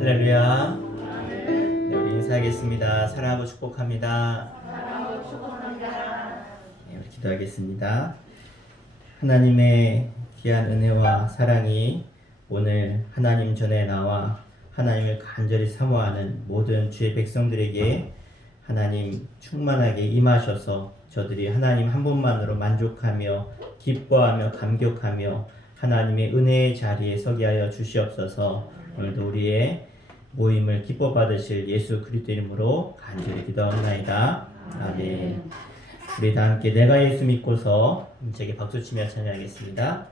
할렐루야. 네, 우리 인사하겠습니다. 사랑하고 축복합니다. 네, 우리 기도하겠습니다. 하나님의 귀한 은혜와 사랑이 오늘 하나님 전에 나와 하나님을 간절히 사모하는 모든 주의 백성들에게 하나님 충만하게 임하셔서 저들이 하나님 한 분만으로 만족하며 기뻐하며 감격하며 하나님의 은혜의 자리에 서게 하여 주시옵소서. 오늘도 우리의 모임을 기뻐 받으실 예수 그리스도 이름으로 간절히 기도하옵나이다. 아멘. 우리 다 함께 내가 예수 믿고서 제게 박수치며 찬양하겠습니다.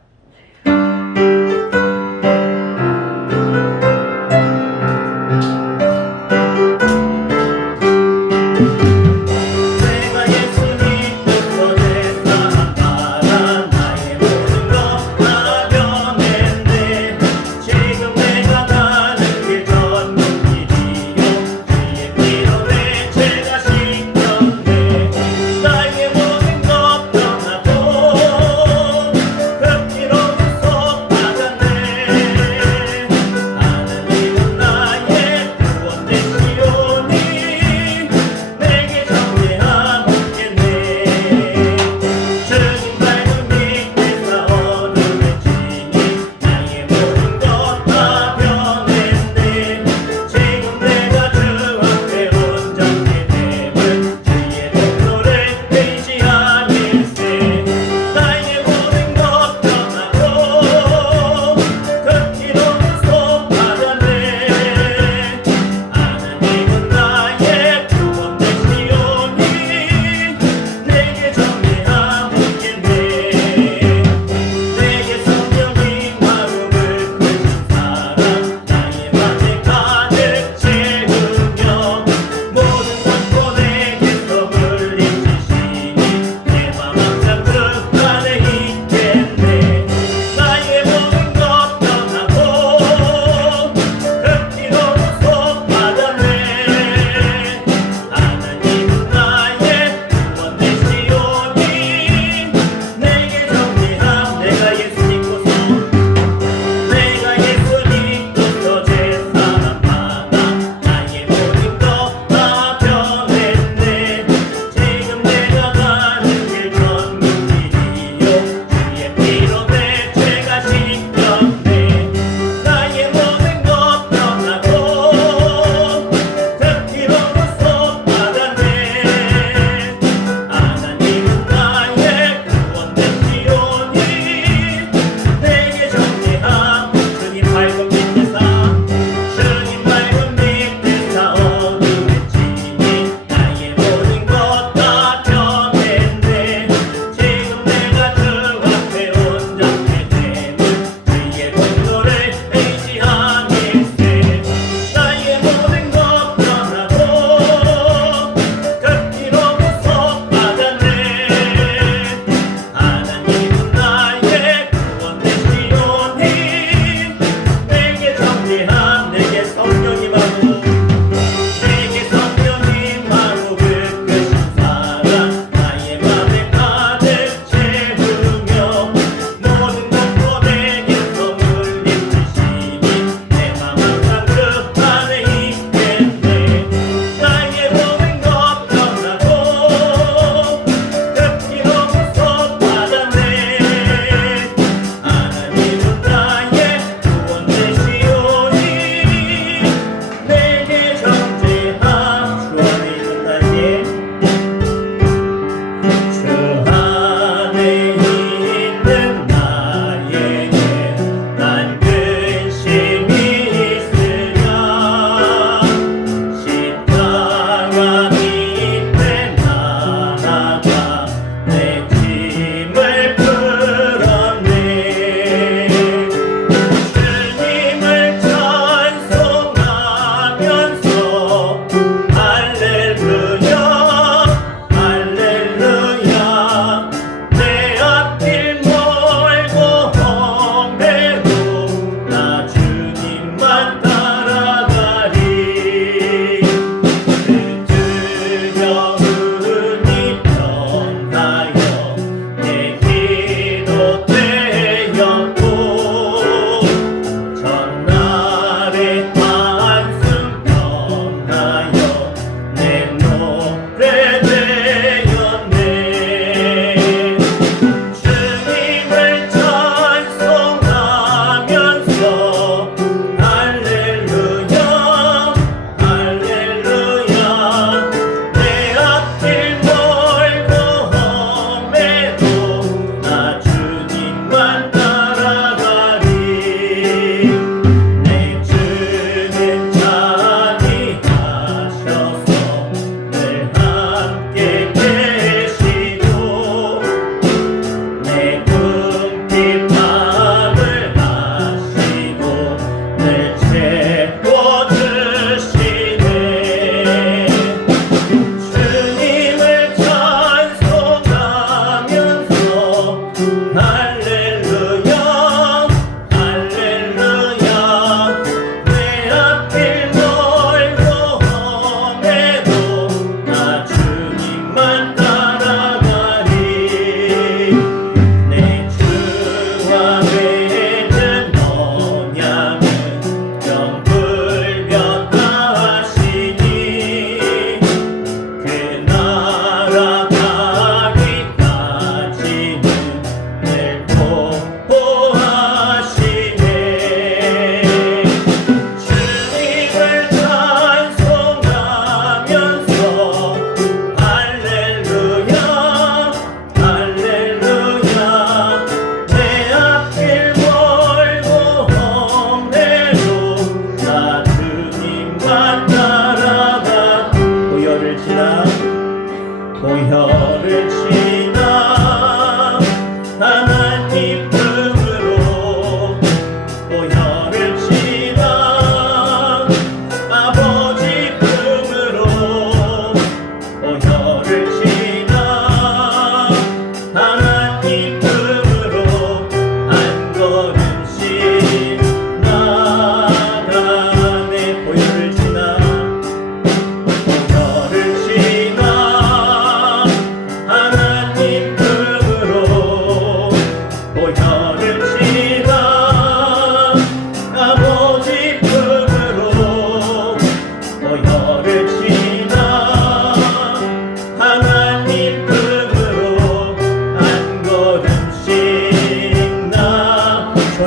나의 모든 것 떠나고 그렇게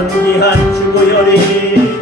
존귀한 주보혈이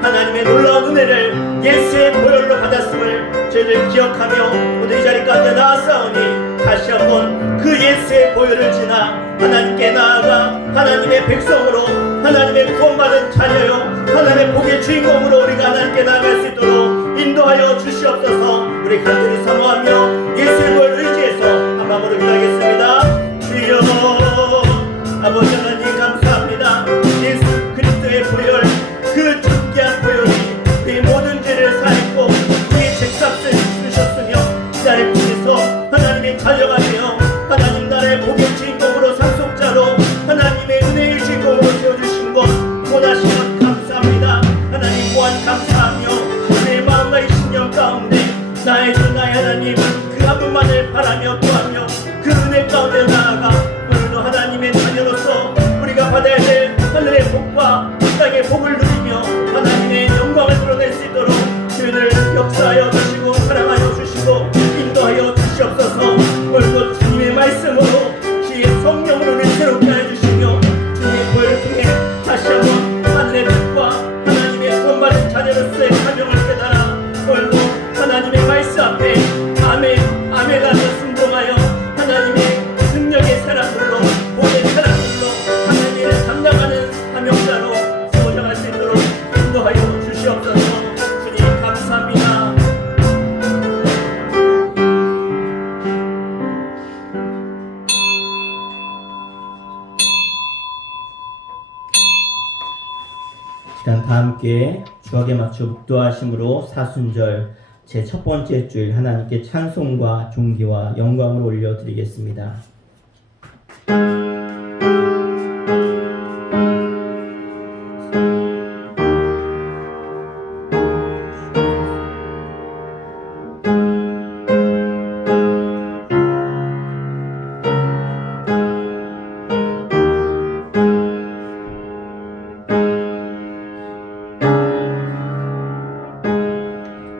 하나님의 놀라운 은혜를 예수의 보혈로 받았음을 저희들 기억하며 오늘 이 자리 가운데 나아싸우니 다시 한번 그 예수의 보혈을 지나 하나님께 나아가 하나님의 백성으로 하나님의 구원받은 자녀요 하나님의 복의 주인공으로 우리가 하나님께 나아갈 수 있도록 인도하여 주시옵소서. 우리 간절히 사모하며 예수의 보혈을 의지해서 한 마음으로 기도하겠습니다. 주여 아버지 하나님 감사합니다. 예수 그리스도의 보혈 그 존귀한 보혈이 우리의 모든 죄를 사했고 우리의 죄값을 주셨으며 이 자리에 통해서 하나님의 자녀가 되어 하나님 나라의 복의 주인공으로 상속자로 하나님의 은혜의 주인공으로 세워주신 것 원하신 것 감사합니다. 하나님 또한 감사하며 우리의 마음과 이 심령 가운데 나의 주 나의 하나님 그 한 분만을 바라며 구하며 그 은혜 가운데 나아가 오늘도 하나님의 자녀로서 우리가 받아야 될 하늘의 복과 땅의 복을 누리며 하나님의 영광을 드러낼 수 있도록 주를 역사하여 주시고 사랑하여 주시고 인도하여 주시옵소서. 오늘도 주님의 말씀으로 주의 성령으로 우리를 새롭게 하여 주시며 주님의 보혈을 통해 다시 한번 하늘의 빛과 하나님의 구원받은 자녀로서의 사명을 깨달아 오늘도 하나님의 말씀 앞에 아멘 아멘 하며 순종하여 하나님의 능력의 사람들로 복의 사람들로 하나님을 감당하는 사명자로 세워져갈 수 있도록 인도하여 주시옵소서. 주님 감사합니다. 시간 다 함께 주악에 맞춰 묵도하심으로 사순절 제 첫 번째 줄 하나님께 찬송과 존귀와 영광을 올려드리겠습니다.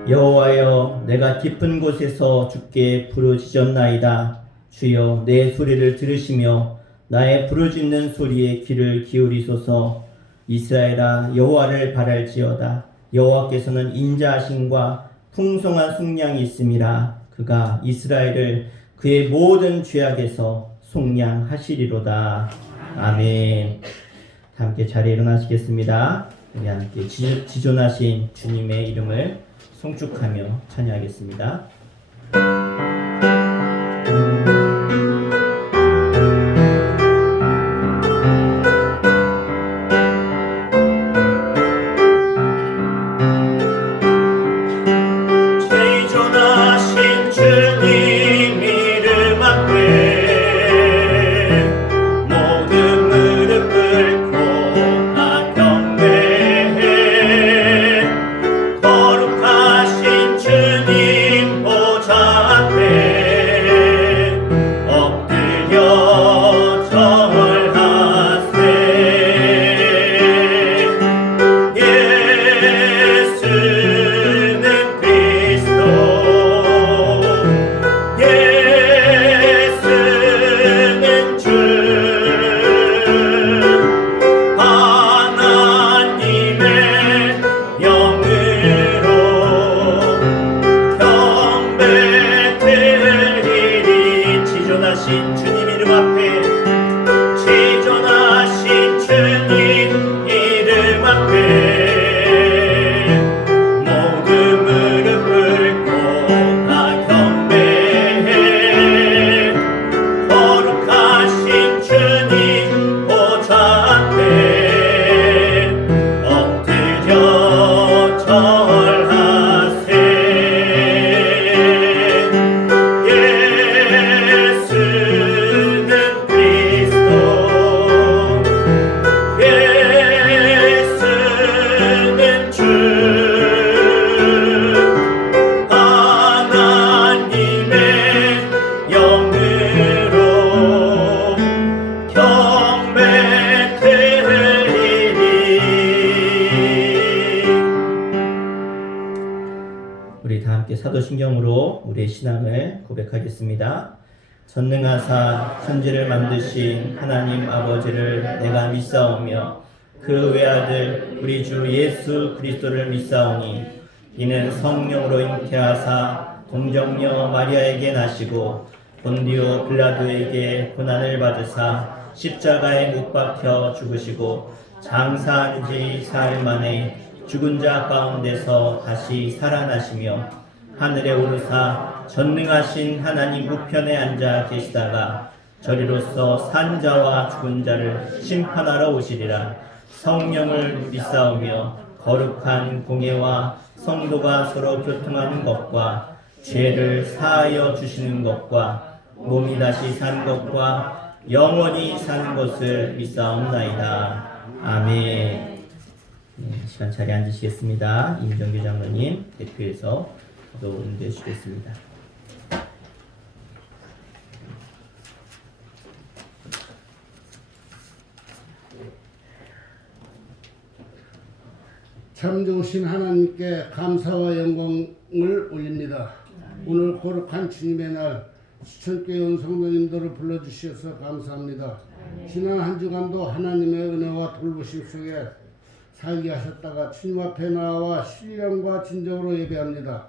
여호와여 내가 깊은 곳에서 주께 부르짖었나이다. 주여 내 소리를 들으시며 나의 부르짖는 소리에 귀를 기울이소서. 이스라엘아 여호와를 바랄지어다. 여호와께서는 인자하심과 풍성한 속량이 있음이라. 그가 이스라엘을 그의 모든 죄악에서 속량하시리로다. 아멘. 함께 자리에 일어나시겠습니다. 우리 함께 지존하신 주님의 이름을 송축하며 찬양하겠습니다. 지존하신 주님 이름 앞에 모든 무릎 꿇고 다 경배해. 거룩하신 주님 보좌 우리 다 함께 사도신경으로 우리의 신앙을 고백하겠습니다. 전능하사 천지를 만드신 하나님 아버지를 내가 믿사오며 그 외아들 우리 주 예수 그리스도를 믿사오니 이는 성령으로 잉태하사 동정녀 마리아에게 나시고 본디오 빌라도에게 고난을 받으사 십자가에 못 박혀 죽으시고 장사한 지 사흘 만에 죽은 자 가운데서 다시 살아나시며 하늘에 오르사 전능하신 하나님 우편에 앉아 계시다가 저리로서 산 자와 죽은 자를 심판하러 오시리라. 성령을 믿사오며 거룩한 공예와 성도가 서로 교통하는 것과 죄를 사하여 주시는 것과 몸이 다시 산 것과 영원히 사는 것을 믿사옵나이다. 아멘. 시간 자리에 앉으시겠습니다. 임정규 장로님 대표해서 기도 인도해 주시겠습니다. 참 좋으신 하나님께 감사와 영광을 올립니다. 오늘 거룩한 주님의 날 수천교회 온 성도님들을 불러주셔서 감사합니다. 지난 한 주간도 하나님의 은혜와 돌보심 속에 살게 하셨다가 주님 앞에 나와 신령과 진정으로 예배합니다.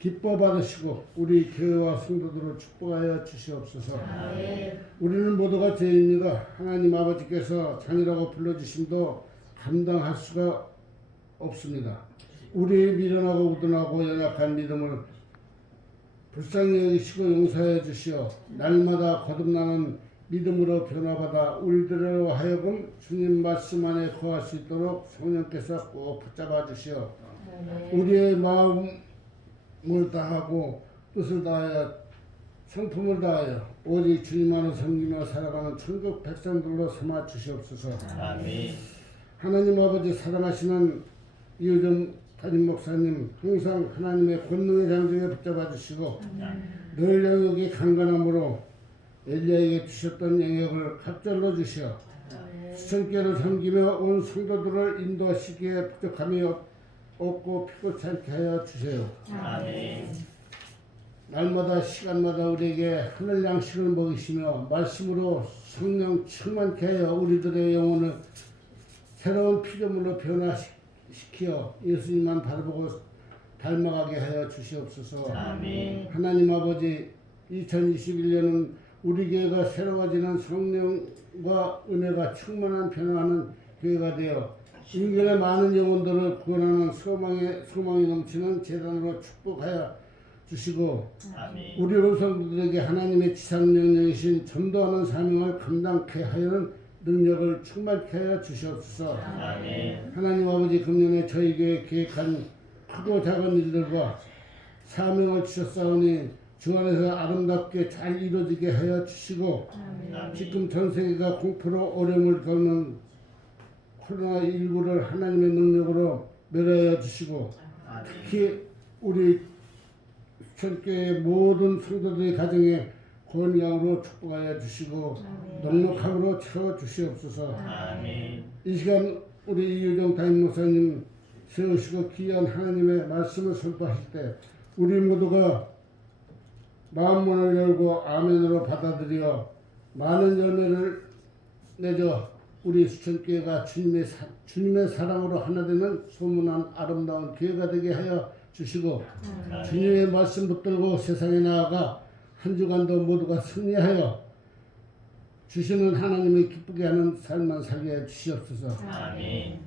기뻐 받으시고 우리 교회와 성도들을 축복하여 주시옵소서. 우리는 모두가 죄인입니다. 하나님 아버지께서 자녀라고 불러주심도 감당할 수가 없습니다. 우리의 미련하고 우둔하고 연약한 믿음을 불쌍히 여기시고 용서해 주시어 날마다 거듭나는 믿음으로 변화받아 우리들로 하여금 주님 말씀 안에 거할 수 있도록 성령께서 꼭 붙잡아 주시어 우리의 마음을 다하고 뜻을 다하여 성품을 다하여 오직 주님 안을 섬기며 살아가는 천국 백성들로 삼아 주시옵소서. 아멘. 하나님 아버지 사랑하시는 이효정 담임 목사님 항상 하나님의 권능의 장중에 붙잡아 주시고 늘 영역이 강건함으로 엘리야에게 주셨던 영역을 갑절로 주시어 수천교를 섬기며 온 성도들을 인도하시기에 부족함이 없고 피곤치 않게 하여 주세요. 아멘. 날마다 시간마다 우리에게 하늘 양식을 먹이시며 말씀으로 성령 충만케 하여 우리들의 영혼을 새로운 피조물로 변화시켜 예수님만 바라보고 닮아가게 하여 주시옵소서. 아멘. 하나님 아버지 2021년은 우리 교회가 새로워지는 성령과 은혜가 충만한 변화하는 교회가 되어 인간의 많은 영혼들을 구원하는 소망이 넘치는 재단으로 축복하여 주시고 아멘. 우리 음성들에게 하나님의 지상명령이신 전도하는 사명을 감당케 하여는 능력을 충만케 하여 주시옵소서. 아멘. 하나님 아버지 금년에 저희 교회 계획한 크고 작은 일들과 사명을 주셨사오니 주 안에서 아름답게 잘 이루어지게 하여 주시고 아멘. 지금 전 세계가 공포로 어려움을 겪는 코로나19를 하나님의 능력으로 멸하여 주시고 특히 우리 수천교회 모든 성도들의 가정에 건강으로 축복하여 주시고 넉넉함으로 채워 주시옵소서. 아멘. 이 시간 우리 이효정 담임 목사님 세우시고 귀한 하나님의 말씀을 선포하실 때 우리 모두가 마음문을 열고 아멘으로 받아들여 많은 열매를 내줘 우리 수천교회가 주님의 사랑으로 하나 되는 소문난 아름다운 교회가 되게 하여 주시고 주님의 말씀 붙들고 세상에 나아가 한 주간도 모두가 승리하여 주시는 하나님을 기쁘게 하는 삶만 살게 해 주시옵소서. 아멘.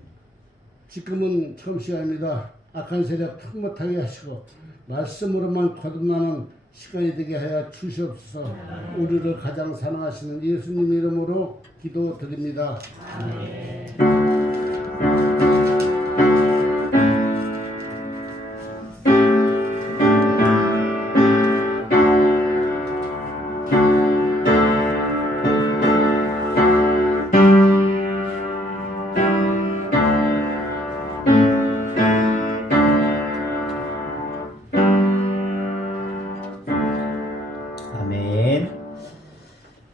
지금은 처음 시간입니다. 악한 세력 턱 못하게 하시고 말씀으로만 거듭나는 시간이 되게 하여 주시옵소서. 우리를 가장 사랑하시는 예수님 이름으로 기도드립니다. 아멘.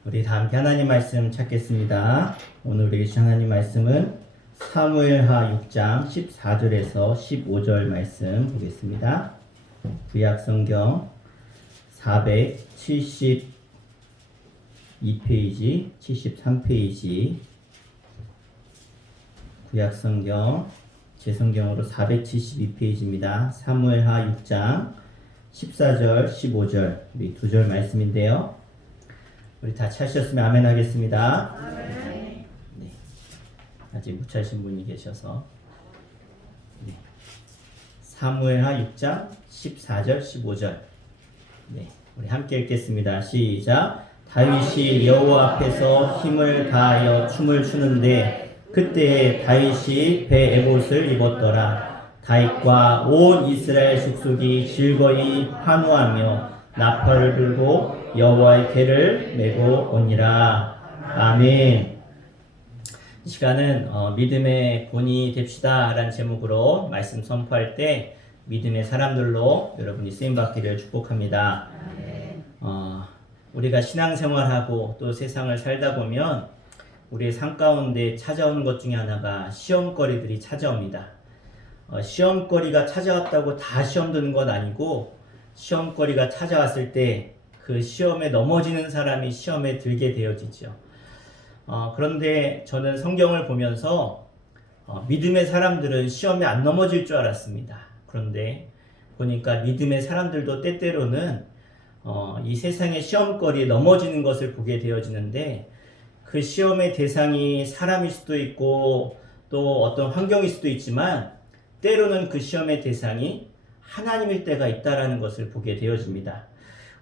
우리 다 함께 하나님 말씀 찾겠습니다. 오늘 우리에게 주신 하나님 말씀은 사무엘하 6장 14절에서 15절 말씀 보겠습니다. 구약성경 472페이지, 73페이지. 구약성경 제 성경으로 472페이지입니다. 사무엘하 6장 14절, 15절 우리 두 절 말씀인데요. 우리 다 찾으셨으면 아멘 하겠습니다. 네. 아직 못 찾으신 분이 계셔서. 네. 사무엘하 6장 14절, 15절. 네. 우리 함께 읽겠습니다. 시작. 다윗이 여호와 앞에서 힘을 다하여 춤을 추는데 그때에 다윗이 배 에봇을 입었더라. 다윗과 온 이스라엘 숙속이 즐거이 환호하며 나팔을 불고 여호와의 궤를 메고 오니라. 아멘. 이 시간은 믿음의 본이 됩시다 라는 제목으로 말씀 선포할 때 믿음의 사람들로 여러분이 쓰임받기를 축복합니다. 우리가 신앙생활하고 또 세상을 살다 보면 우리의 삶 가운데 찾아오는 것 중에 하나가 시험거리들이 찾아옵니다. 시험거리가 찾아왔다고 다 시험 드는 건 아니고 시험거리가 찾아왔을 때 그 시험에 넘어지는 사람이 시험에 들게 되어지죠. 그런데 저는 성경을 보면서 믿음의 사람들은 시험에 안 넘어질 줄 알았습니다. 그런데 보니까 믿음의 사람들도 때때로는 이 세상의 시험거리에 넘어지는 것을 보게 되어지는데 그 시험의 대상이 사람일 수도 있고 또 어떤 환경일 수도 있지만 때로는 그 시험의 대상이 하나님일 때가 있다라는 것을 보게 되어집니다.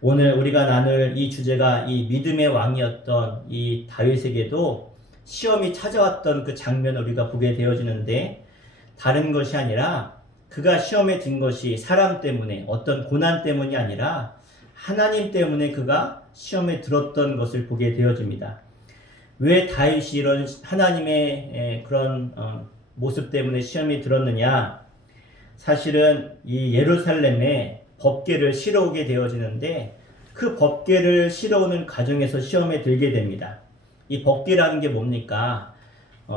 오늘 우리가 나눌 이 주제가 이 믿음의 왕이었던 이 다윗에게도 시험이 찾아왔던 그 장면을 우리가 보게 되어지는데 다른 것이 아니라 그가 시험에 든 것이 사람 때문에 어떤 고난 때문이 아니라 하나님 때문에 그가 시험에 들었던 것을 보게 되어집니다. 왜 다윗이 이런 하나님의 그런 모습 때문에 시험이 들었느냐? 사실은 이 예루살렘에 법궤를 실어오게 되어지는데 그 법궤를 실어오는 과정에서 시험에 들게 됩니다. 이 법궤라는 게 뭡니까?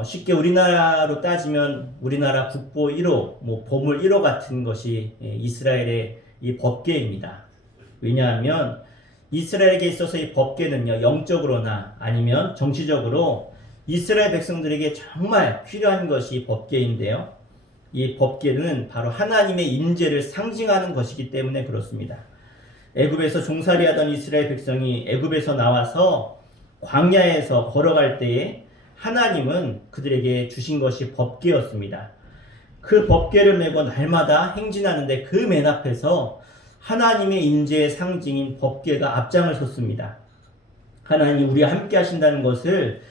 쉽게 우리나라로 따지면 우리나라 국보 1호, 보물 1호 같은 것이 이스라엘의 이 법궤입니다. 왜냐하면 이스라엘에게 있어서 이 법궤는요, 영적으로나 아니면 정치적으로 이스라엘 백성들에게 정말 필요한 것이 법궤인데요. 이 법궤는 바로 하나님의 임재를 상징하는 것이기 때문에 그렇습니다. 애굽에서 종살이하던 이스라엘 백성이 애굽에서 나와서 광야에서 걸어갈 때에 하나님은 그들에게 주신 것이 법궤였습니다. 그 법궤를 메고 날마다 행진하는데 그 맨 앞에서 하나님의 임재의 상징인 법궤가 앞장을 섰습니다. 하나님이 우리와 함께 하신다는 것을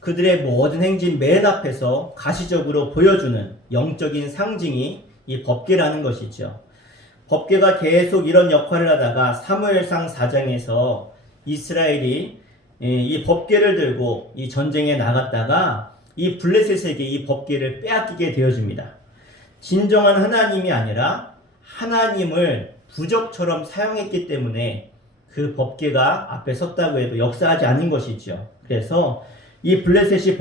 그들의 모든 행진 맨 앞에서 가시적으로 보여주는 영적인 상징이 이 법궤라는 것이죠. 법궤가 계속 이런 역할을 하다가 사무엘상 4장에서 이스라엘이 이 법궤를 들고 이 전쟁에 나갔다가 이 블레셋에게 이 법궤를 빼앗기게 되어집니다. 진정한 하나님이 아니라 하나님을 부적처럼 사용했기 때문에 그 법궤가 앞에 섰다고 해도 역사하지 않은 것이죠. 그래서 이 블레셋이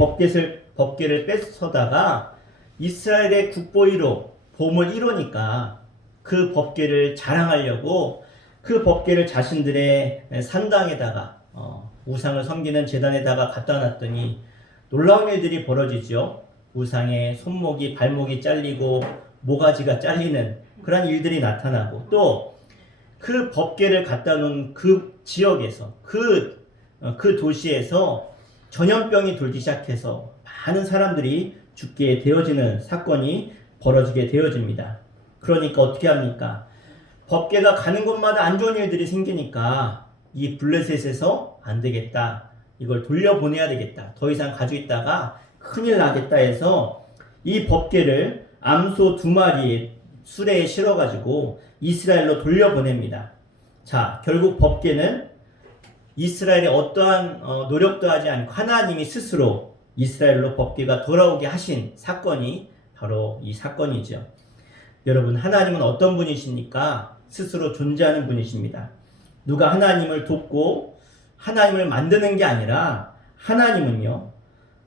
법궤를 뺏어다가 이스라엘의 국보 1호, 보물 1호니까 그 법궤를 자랑하려고 그 법궤를 자신들의 산당에다가 우상을 섬기는 제단에다가 갖다 놨더니 놀라운 일들이 벌어지죠. 우상의 손목이 발목이 잘리고 모가지가 잘리는 그런 일들이 나타나고 또 그 법궤를 갖다 놓은 그 지역에서 그 도시에서 전염병이 돌기 시작해서 많은 사람들이 죽게 되어지는 사건이 벌어지게 되어집니다. 그러니까 어떻게 합니까? 법궤가 가는 곳마다 안 좋은 일들이 생기니까 이 블레셋에서 안 되겠다. 이걸 돌려보내야 되겠다. 더 이상 가지고 있다가 큰일 나겠다 해서 이 법궤를 암소 2마리의 수레에 실어가지고 이스라엘로 돌려보냅니다. 자, 결국 법궤는 이스라엘의 어떠한 노력도 하지 않고 하나님이 스스로 이스라엘로 법궤가 돌아오게 하신 사건이 바로 이 사건이죠. 여러분, 하나님은 어떤 분이십니까? 스스로 존재하는 분이십니다. 누가 하나님을 돕고 하나님을 만드는 게 아니라 하나님은요,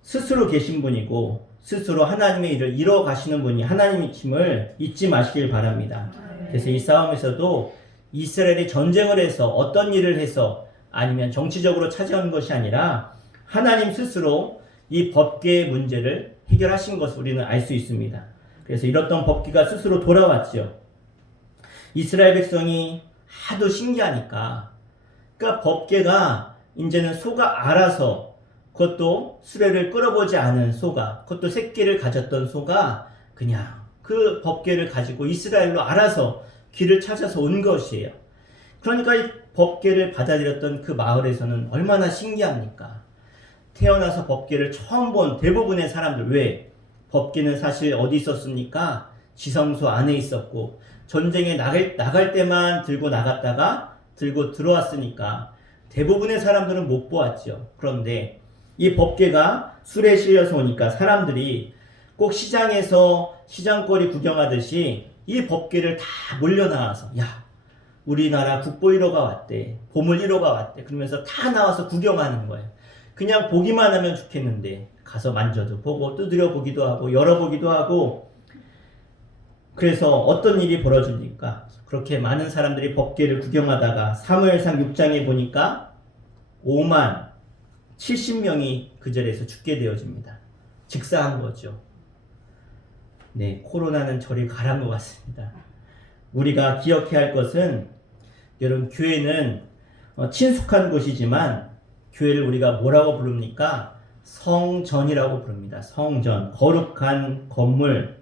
스스로 계신 분이고 스스로 하나님의 일을 이루어 가시는 분이 하나님이심을 잊지 마시길 바랍니다. 그래서 이 싸움에서도 이스라엘이 전쟁을 해서 어떤 일을 해서 아니면 정치적으로 차지하는 것이 아니라 하나님 스스로 이 법계의 문제를 해결하신 것을 우리는 알 수 있습니다. 그래서 이렇던 법계가 스스로 돌아왔죠. 이스라엘 백성이 하도 신기하니까, 그러니까 법계가 이제는 소가 알아서, 그것도 수레를 끌어보지 않은 소가, 그것도 새끼를 가졌던 소가 그냥 그 법계를 가지고 이스라엘로 알아서 길을 찾아서 온 것이에요. 그러니까 이 법계를 받아들였던 그 마을에서는 얼마나 신기합니까? 태어나서 법계를 처음 본 대부분의 사람들, 왜? 법계는 사실 어디 있었습니까? 지성소 안에 있었고 전쟁에 나갈 때만 들고 나갔다가 들고 들어왔으니까 대부분의 사람들은 못 보았죠. 그런데 이 법계가 술에 실려서 오니까 사람들이 꼭 시장에서 시장거리 구경하듯이 이 법계를 다 몰려 나와서, 야, 우리나라 국보 1호가 왔대, 보물 1호가 왔대, 그러면서 다 나와서 구경하는 거예요. 그냥 보기만 하면 좋겠는데 가서 만져도 보고 두드려 보기도 하고 열어보기도 하고. 그래서 어떤 일이 벌어집니까? 그렇게 많은 사람들이 법궤를 구경하다가 사무엘상 6장에 보니까 5만 70명이 그 자리에서 죽게 되어집니다. 즉사한 거죠. 네, 코로나는 저리 가란 것 같습니다. 우리가 기억해야 할 것은, 여러분, 교회는 친숙한 곳이지만 교회를 우리가 뭐라고 부릅니까? 성전이라고 부릅니다. 성전, 거룩한 건물.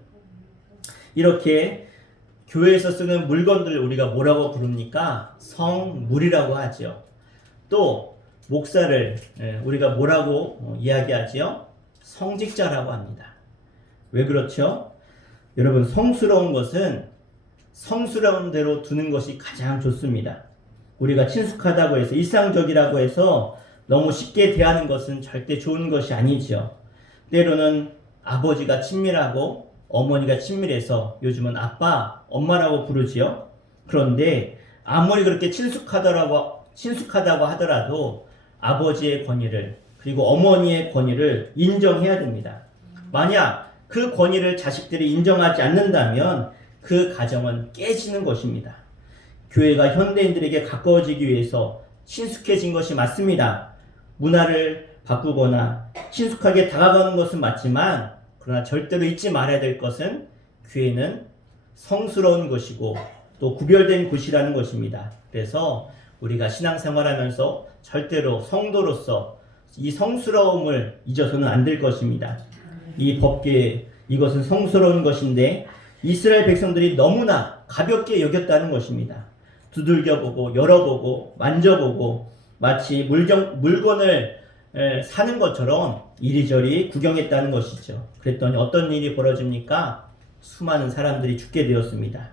이렇게 교회에서 쓰는 물건들을 우리가 뭐라고 부릅니까? 성물이라고 하죠. 또 목사를 우리가 뭐라고 이야기하지요? 성직자라고 합니다. 왜 그렇죠? 여러분, 성스러운 것은 성스러운 대로 두는 것이 가장 좋습니다. 우리가 친숙하다고 해서, 일상적이라고 해서 너무 쉽게 대하는 것은 절대 좋은 것이 아니죠. 때로는 아버지가 친밀하고 어머니가 친밀해서 요즘은 아빠, 엄마라고 부르지요. 그런데 아무리 그렇게 친숙하다고 하더라도 아버지의 권위를, 그리고 어머니의 권위를 인정해야 됩니다. 만약 그 권위를 자식들이 인정하지 않는다면 그 가정은 깨지는 것입니다. 교회가 현대인들에게 가까워지기 위해서 친숙해진 것이 맞습니다. 문화를 바꾸거나 친숙하게 다가가는 것은 맞지만, 그러나 절대로 잊지 말아야 될 것은 교회는 성스러운 것이고 또 구별된 곳이라는 것입니다. 그래서 우리가 신앙생활하면서 절대로 성도로서 이 성스러움을 잊어서는 안 될 것입니다. 이 법궤, 이것은 성스러운 것인데 이스라엘 백성들이 너무나 가볍게 여겼다는 것입니다. 두들겨보고 열어보고 만져보고 마치 물건을 사는 것처럼 이리저리 구경했다는 것이죠. 그랬더니 어떤 일이 벌어집니까? 수많은 사람들이 죽게 되었습니다.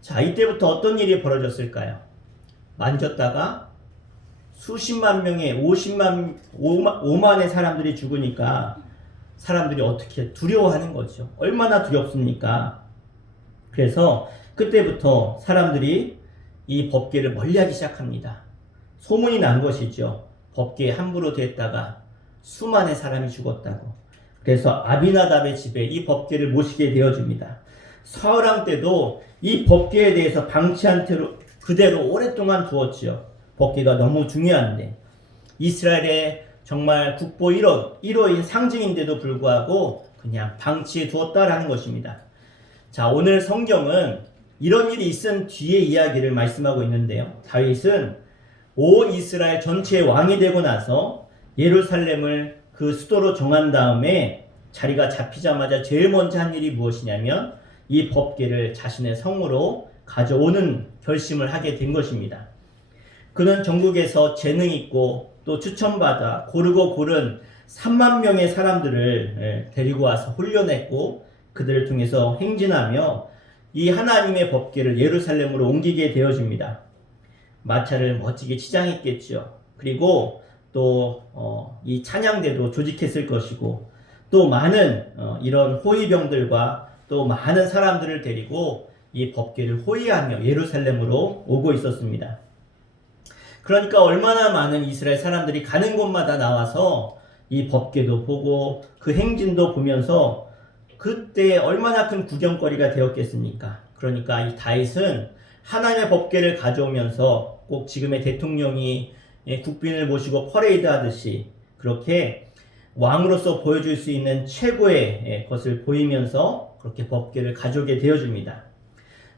자, 이때부터 어떤 일이 벌어졌을까요? 만졌다가 수십만 명의 5만의 사람들이 죽으니까 사람들이 어떻게 두려워하는 거죠. 얼마나 두렵습니까? 그래서 그때부터 사람들이 이 법궤를 멀리하기 시작합니다. 소문이 난 것이죠. 법궤에 함부로 됐다가 수많은 사람이 죽었다고. 그래서 아비나답의 집에 이 법궤를 모시게 되어집니다. 사울왕 때도 이 법궤에 대해서 방치한 채로 그대로 오랫동안 두었지요. 법궤가 너무 중요한데, 이스라엘의 정말 국보 1호인 상징인데도 불구하고 그냥 방치해 두었다라는 것입니다. 자, 오늘 성경은 이런 일이 있은 뒤의 이야기를 말씀하고 있는데요. 다윗은 온 이스라엘 전체의 왕이 되고 나서 예루살렘을 그 수도로 정한 다음에 자리가 잡히자마자 제일 먼저 한 일이 무엇이냐면 이 법궤를 자신의 성으로 가져오는 결심을 하게 된 것입니다. 그는 전국에서 재능 있고 또 추천받아 고르고 고른 3만 명의 사람들을 데리고 와서 훈련했고 그들을 통해서 행진하며 이 하나님의 법궤를 예루살렘으로 옮기게 되어집니다. 마차를 멋지게 치장했겠죠. 그리고 또 이 찬양대도 조직했을 것이고 또 많은 이런 호위병들과 또 많은 사람들을 데리고 이 법궤를 호위하며 예루살렘으로 오고 있었습니다. 그러니까 얼마나 많은 이스라엘 사람들이 가는 곳마다 나와서 이 법궤도 보고 그 행진도 보면서 그때 얼마나 큰 구경거리가 되었겠습니까? 그러니까 이 다윗은 하나님의 법궤를 가져오면서 꼭 지금의 대통령이 국빈을 모시고 퍼레이드 하듯이 그렇게 왕으로서 보여줄 수 있는 최고의 것을 보이면서 그렇게 법궤를 가져오게 되어줍니다.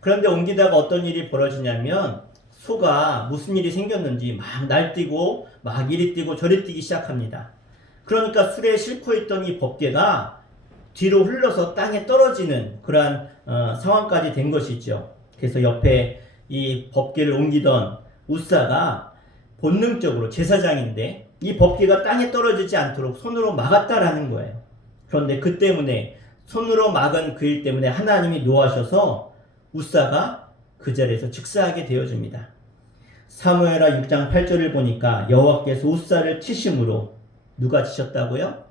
그런데 옮기다가 어떤 일이 벌어지냐면 소가 무슨 일이 생겼는지 막 날뛰고 막 이리 뛰고 저리 뛰기 시작합니다. 그러니까 술에 싣고 있던 이 법궤가 뒤로 흘러서 땅에 떨어지는 그러한 상황까지 된 것이죠. 그래서 옆에 이 법궤를 옮기던 우사가 본능적으로 제사장인데 이 법궤가 땅에 떨어지지 않도록 손으로 막았다라는 거예요. 그런데 그 때문에 손으로 막은 그 일 때문에 하나님이 노하셔서 우사가 그 자리에서 즉사하게 되어줍니다. 사무엘하 6장 8절을 보니까 여호와께서 우사를 치심으로 누가 치셨다고요?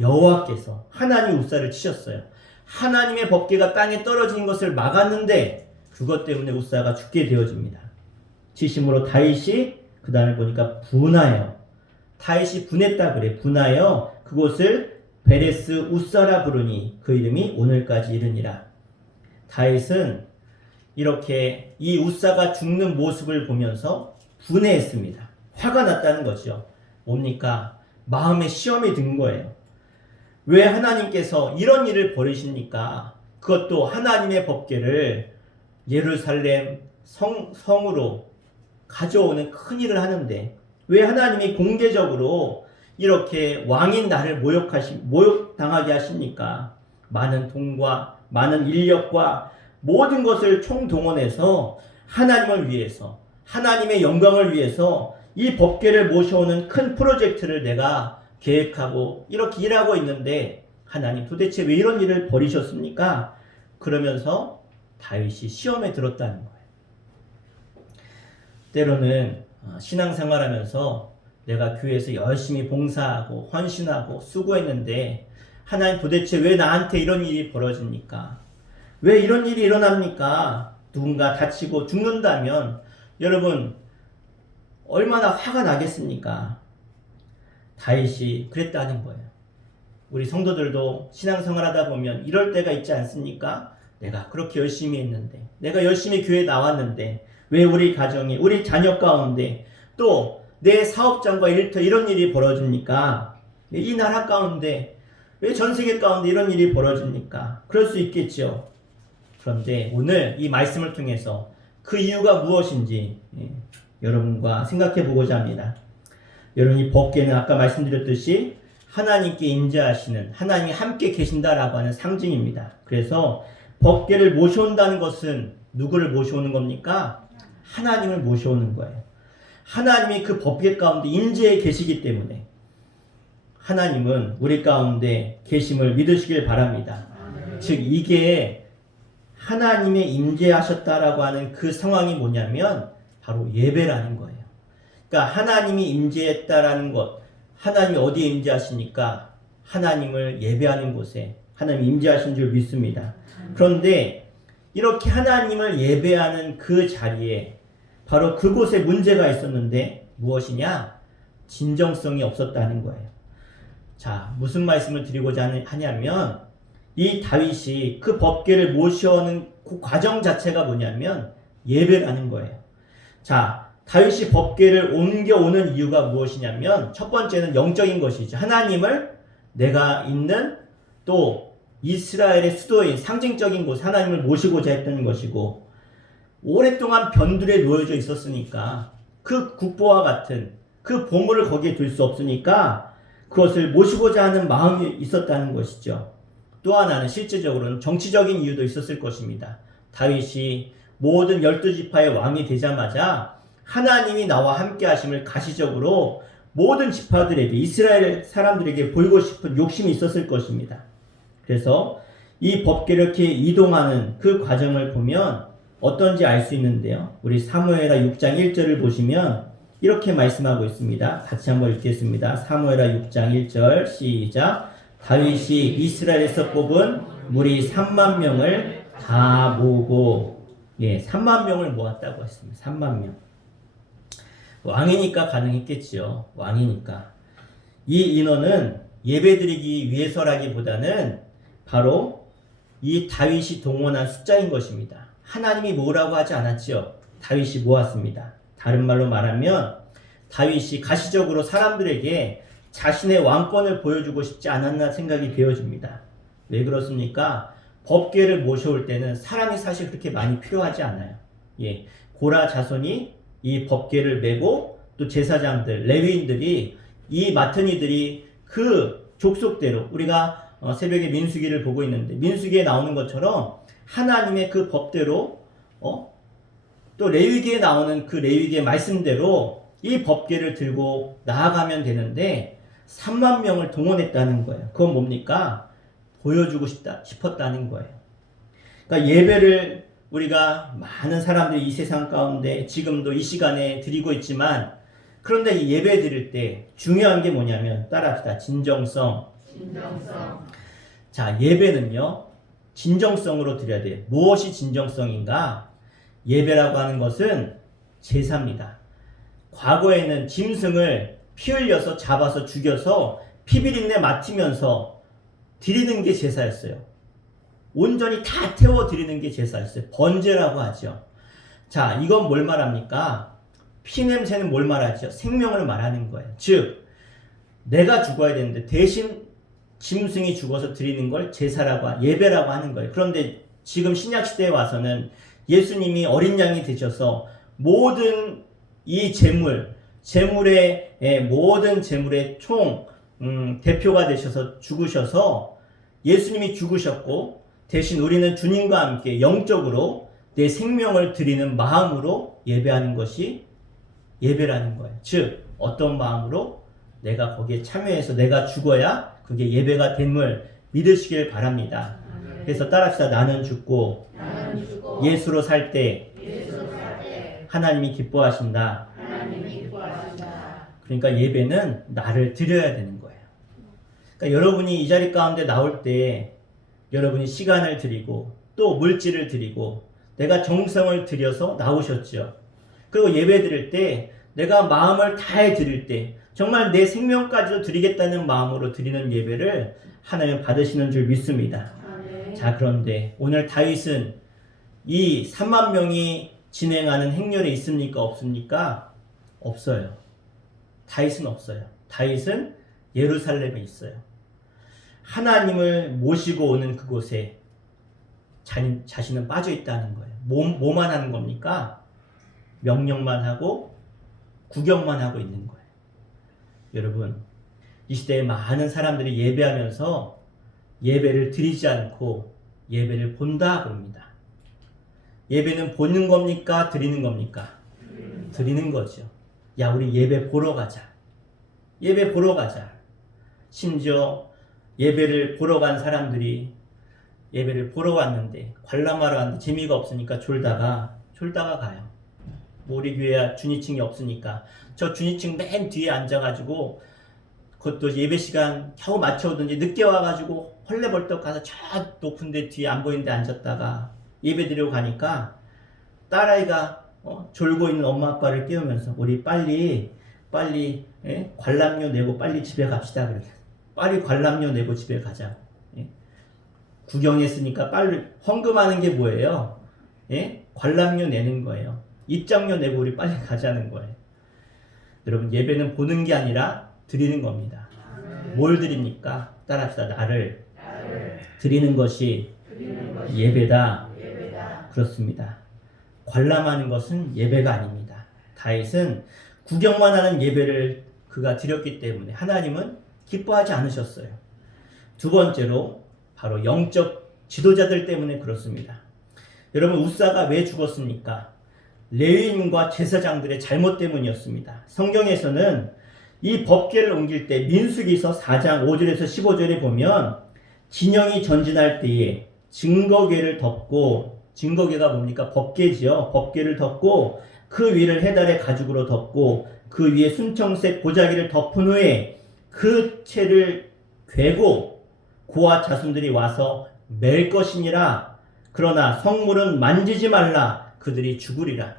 여호와께서 하나님 우사를 치셨어요. 하나님의 법궤가 땅에 떨어진 것을 막았는데 그것 때문에 우사가 죽게 되어집니다. 치심으로 다윗이 그 다음에 보니까 분하여 다윗이 분했다 그래. 분하여 그곳을 베레스 우사라 부르니 그 이름이 오늘까지 이르니라. 다윗은 이렇게 이 우사가 죽는 모습을 보면서 분해했습니다. 화가 났다는 거죠. 뭡니까? 마음에 시험이 든 거예요. 왜 하나님께서 이런 일을 벌이십니까? 그것도 하나님의 법궤를 예루살렘 성으로 가져오는 큰 일을 하는데 왜 하나님이 공개적으로 이렇게 왕인 나를 모욕당하게 하십니까? 많은 돈과 많은 인력과 모든 것을 총동원해서 하나님을 위해서 하나님의 영광을 위해서 이 법궤를 모셔오는 큰 프로젝트를 내가 계획하고 이렇게 일하고 있는데 하나님 도대체 왜 이런 일을 벌이셨습니까? 그러면서 다윗이 시험에 들었다는 거예요. 때로는 신앙생활하면서 내가 교회에서 열심히 봉사하고 헌신하고 수고했는데 하나님 도대체 왜 나한테 이런 일이 벌어집니까? 왜 이런 일이 일어납니까? 누군가 다치고 죽는다면 여러분 얼마나 화가 나겠습니까? 다윗이 그랬다는 거예요. 우리 성도들도 신앙생활 하다 보면 이럴 때가 있지 않습니까? 내가 그렇게 열심히 했는데 내가 열심히 교회에 나왔는데 왜 우리 가정에 우리 자녀 가운데 또 내 사업장과 일터 이런 일이 벌어집니까? 이 나라 가운데 왜 전 세계 가운데 이런 일이 벌어집니까? 그럴 수 있겠죠. 그런데 오늘 이 말씀을 통해서 그 이유가 무엇인지 여러분과 생각해 보고자 합니다. 여러분 이 법궤는 아까 말씀드렸듯이 하나님께 임재하시는 하나님이 함께 계신다라고 하는 상징입니다. 그래서 법궤를 모셔온다는 것은 누구를 모셔오는 겁니까? 하나님을 모셔오는 거예요. 하나님이 그 법궤 가운데 임재해 계시기 때문에 하나님은 우리 가운데 계심을 믿으시길 바랍니다. 즉 이게 하나님의 임재하셨다라고 하는 그 상황이 뭐냐면 바로 예배라는 거예요. 그러니까 하나님이 임재했다라는 것, 하나님이 어디에 임재하시니까 하나님을 예배하는 곳에 하나님이 임재하신 줄 믿습니다. 그런데 이렇게 하나님을 예배하는 그 자리에 바로 그곳에 문제가 있었는데 무엇이냐? 진정성이 없었다는 거예요. 자, 무슨 말씀을 드리고자 하냐면 이 다윗이 그 법궤를 모셔오는 그 과정 자체가 뭐냐면 예배라는 거예요. 자, 다윗이 법궤를 옮겨오는 이유가 무엇이냐면 첫 번째는 영적인 것이죠. 하나님을 내가 있는 또 이스라엘의 수도인 상징적인 곳 하나님을 모시고자 했던 것이고 오랫동안 변두리에 놓여져 있었으니까 그 국보와 같은 그 보물을 거기에 둘 수 없으니까 그것을 모시고자 하는 마음이 있었다는 것이죠. 또 하나는 실질적으로는 정치적인 이유도 있었을 것입니다. 다윗이 모든 12지파의 왕이 되자마자 하나님이 나와 함께 하심을 가시적으로 모든 지파들에게 이스라엘 사람들에게 보이고 싶은 욕심이 있었을 것입니다. 그래서 이 법궤를 이렇게 이동하는 그 과정을 보면 어떤지 알 수 있는데요. 우리 사무엘하 6장 1절을 보시면 이렇게 말씀하고 있습니다. 같이 한번 읽겠습니다. 사무엘하 6장 1절 시작. 다윗이 이스라엘에서 뽑은 무리 3만 명을 다 모으고 3만 명을 모았다고 했습니다. 3만 명. 왕이니까 가능했겠지요. 왕이니까. 이 인원은 예배드리기 위해서라기보다는 바로 이 다윗이 동원한 숫자인 것입니다. 하나님이 뭐라고 하지 않았지요. 다윗이 모았습니다. 다른 말로 말하면 다윗이 가시적으로 사람들에게 자신의 왕권을 보여주고 싶지 않았나 생각이 되어집니다. 왜 그렇습니까? 법궤를 모셔올 때는 사람이 사실 그렇게 많이 필요하지 않아요. 예, 고라 자손이 이 법궤를 메고 또 제사장들, 레위인들이 이 맡은 이들이 그 족속대로 우리가 새벽에 민수기를 보고 있는데 민수기에 나오는 것처럼 하나님의 그 법대로 또 레위기에 나오는 그 레위기의 말씀대로 이 법궤를 들고 나아가면 되는데 3만 명을 동원했다는 거예요. 그건 뭡니까? 보여주고 싶었다는 거예요. 그러니까 예배를 우리가 많은 사람들이 이 세상 가운데 지금도 이 시간에 드리고 있지만 그런데 이 예배 드릴 때 중요한 게 뭐냐면 따라합시다. 진정성. 자, 예배는요. 진정성으로 드려야 돼요. 무엇이 진정성인가? 예배라고 하는 것은 제사입니다. 과거에는 짐승을 피 흘려서 잡아서 죽여서 피비린내 맡으면서 드리는 게 제사였어요. 온전히 다 태워 드리는 게 제사였어요. 번제라고 하죠. 자, 이건 뭘 말합니까? 피 냄새는 뭘 말하죠? 생명을 말하는 거예요. 즉, 내가 죽어야 되는데 대신 짐승이 죽어서 드리는 걸 제사라고, 예배라고 하는 거예요. 그런데 지금 신약시대에 와서는 예수님이 어린 양이 되셔서 모든 이 재물의 모든 재물의 대표가 되셔서 죽으셔서 예수님이 죽으셨고 대신 우리는 주님과 함께 영적으로 내 생명을 드리는 마음으로 예배하는 것이 예배라는 거예요. 즉 어떤 마음으로 내가 거기에 참여해서 내가 죽어야 그게 예배가 됨을 믿으시길 바랍니다. 그래서 따라합시다. 나는 죽고 예수로 살 때 하나님이 기뻐하신다. 그러니까 예배는 나를 드려야 되는 거예요. 그러니까 여러분이 이 자리 가운데 나올 때 여러분이 시간을 드리고 또 물질을 드리고 내가 정성을 들여서 나오셨죠. 그리고 예배 드릴 때 내가 마음을 다해 드릴 때 정말 내 생명까지도 드리겠다는 마음으로 드리는 예배를 하나님 받으시는 줄 믿습니다. 자, 그런데 오늘 다윗은 이 3만 명이 진행하는 행렬에 있습니까? 없습니까? 없어요. 다윗은 없어요. 다윗은 예루살렘에 있어요. 하나님을 모시고 오는 그곳에 자신은 빠져 있다는 거예요. 뭐만 하는 겁니까? 명령만 하고 구경만 하고 있는 거예요. 여러분, 이 시대에 많은 사람들이 예배하면서 예배를 드리지 않고 예배를 본다 그럽니다. 예배는 보는 겁니까? 드리는 겁니까? 드리는 거죠. 야, 우리 예배 보러 가자. 예배 보러 가자. 심지어 예배를 보러 간 사람들이 예배를 보러 왔는데 관람하러 왔는데 재미가 없으니까 졸다가 가요. 우리 교회야 준위층이 없으니까 저 준위층 맨 뒤에 앉아가지고 그것도 예배 시간 겨우 맞춰오든지 늦게 와가지고 헐레벌떡 가서 저 높은 데 뒤에 안 보이는 데 앉았다가 예배 드리러 가니까 딸아이가 졸고 있는 엄마 아빠를 깨우면서 우리 빨리 관람료 내고 빨리 집에 갑시다. 그래. 빨리 관람료 내고 집에 가자. 예? 구경했으니까 빨리 헌금하는 게 뭐예요? 예? 관람료 내는 거예요. 입장료 내고 우리 빨리 가자는 거예요. 여러분, 예배는 보는 게 아니라 드리는 겁니다. 뭘 드립니까? 따라합시다. 나를 드리는 것이 예배다. 그렇습니다. 관람하는 것은 예배가 아닙니다. 다윗은 구경만 하는 예배를 그가 드렸기 때문에 하나님은 기뻐하지 않으셨어요. 두 번째로 바로 영적 지도자들 때문에 그렇습니다. 여러분, 우사가 왜 죽었습니까? 레위인과 제사장들의 잘못 때문이었습니다. 성경에서는 이 법궤를 옮길 때 민수기서 4장 5절에서 15절에 보면 진영이 전진할 때에 증거궤를 덮고, 증거궤가 뭡니까? 법궤지요. 법궤를 덮고 그 위를 해달의 가죽으로 덮고 그 위에 순청색 보자기를 덮은 후에 그 채를 괴고 고아 자손들이 와서 맬 것이니라. 그러나 성물은 만지지 말라. 그들이 죽으리라.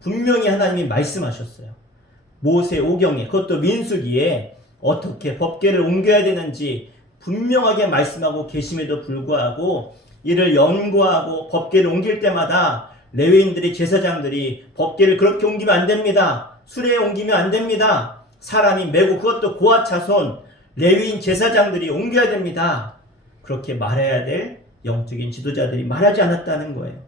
분명히 하나님이 말씀하셨어요. 모세 오경에, 그것도 민수기에 어떻게 법궤를 옮겨야 되는지 분명하게 말씀하고 계심에도 불구하고 이를 연구하고 법궤를 옮길 때마다 레위인들이 제사장들이 법궤를 그렇게 옮기면 안 됩니다. 수레에 옮기면 안 됩니다. 사람이 메고 그것도 고아 차손 레위인 제사장들이 옮겨야 됩니다. 그렇게 말해야 될 영적인 지도자들이 말하지 않았다는 거예요.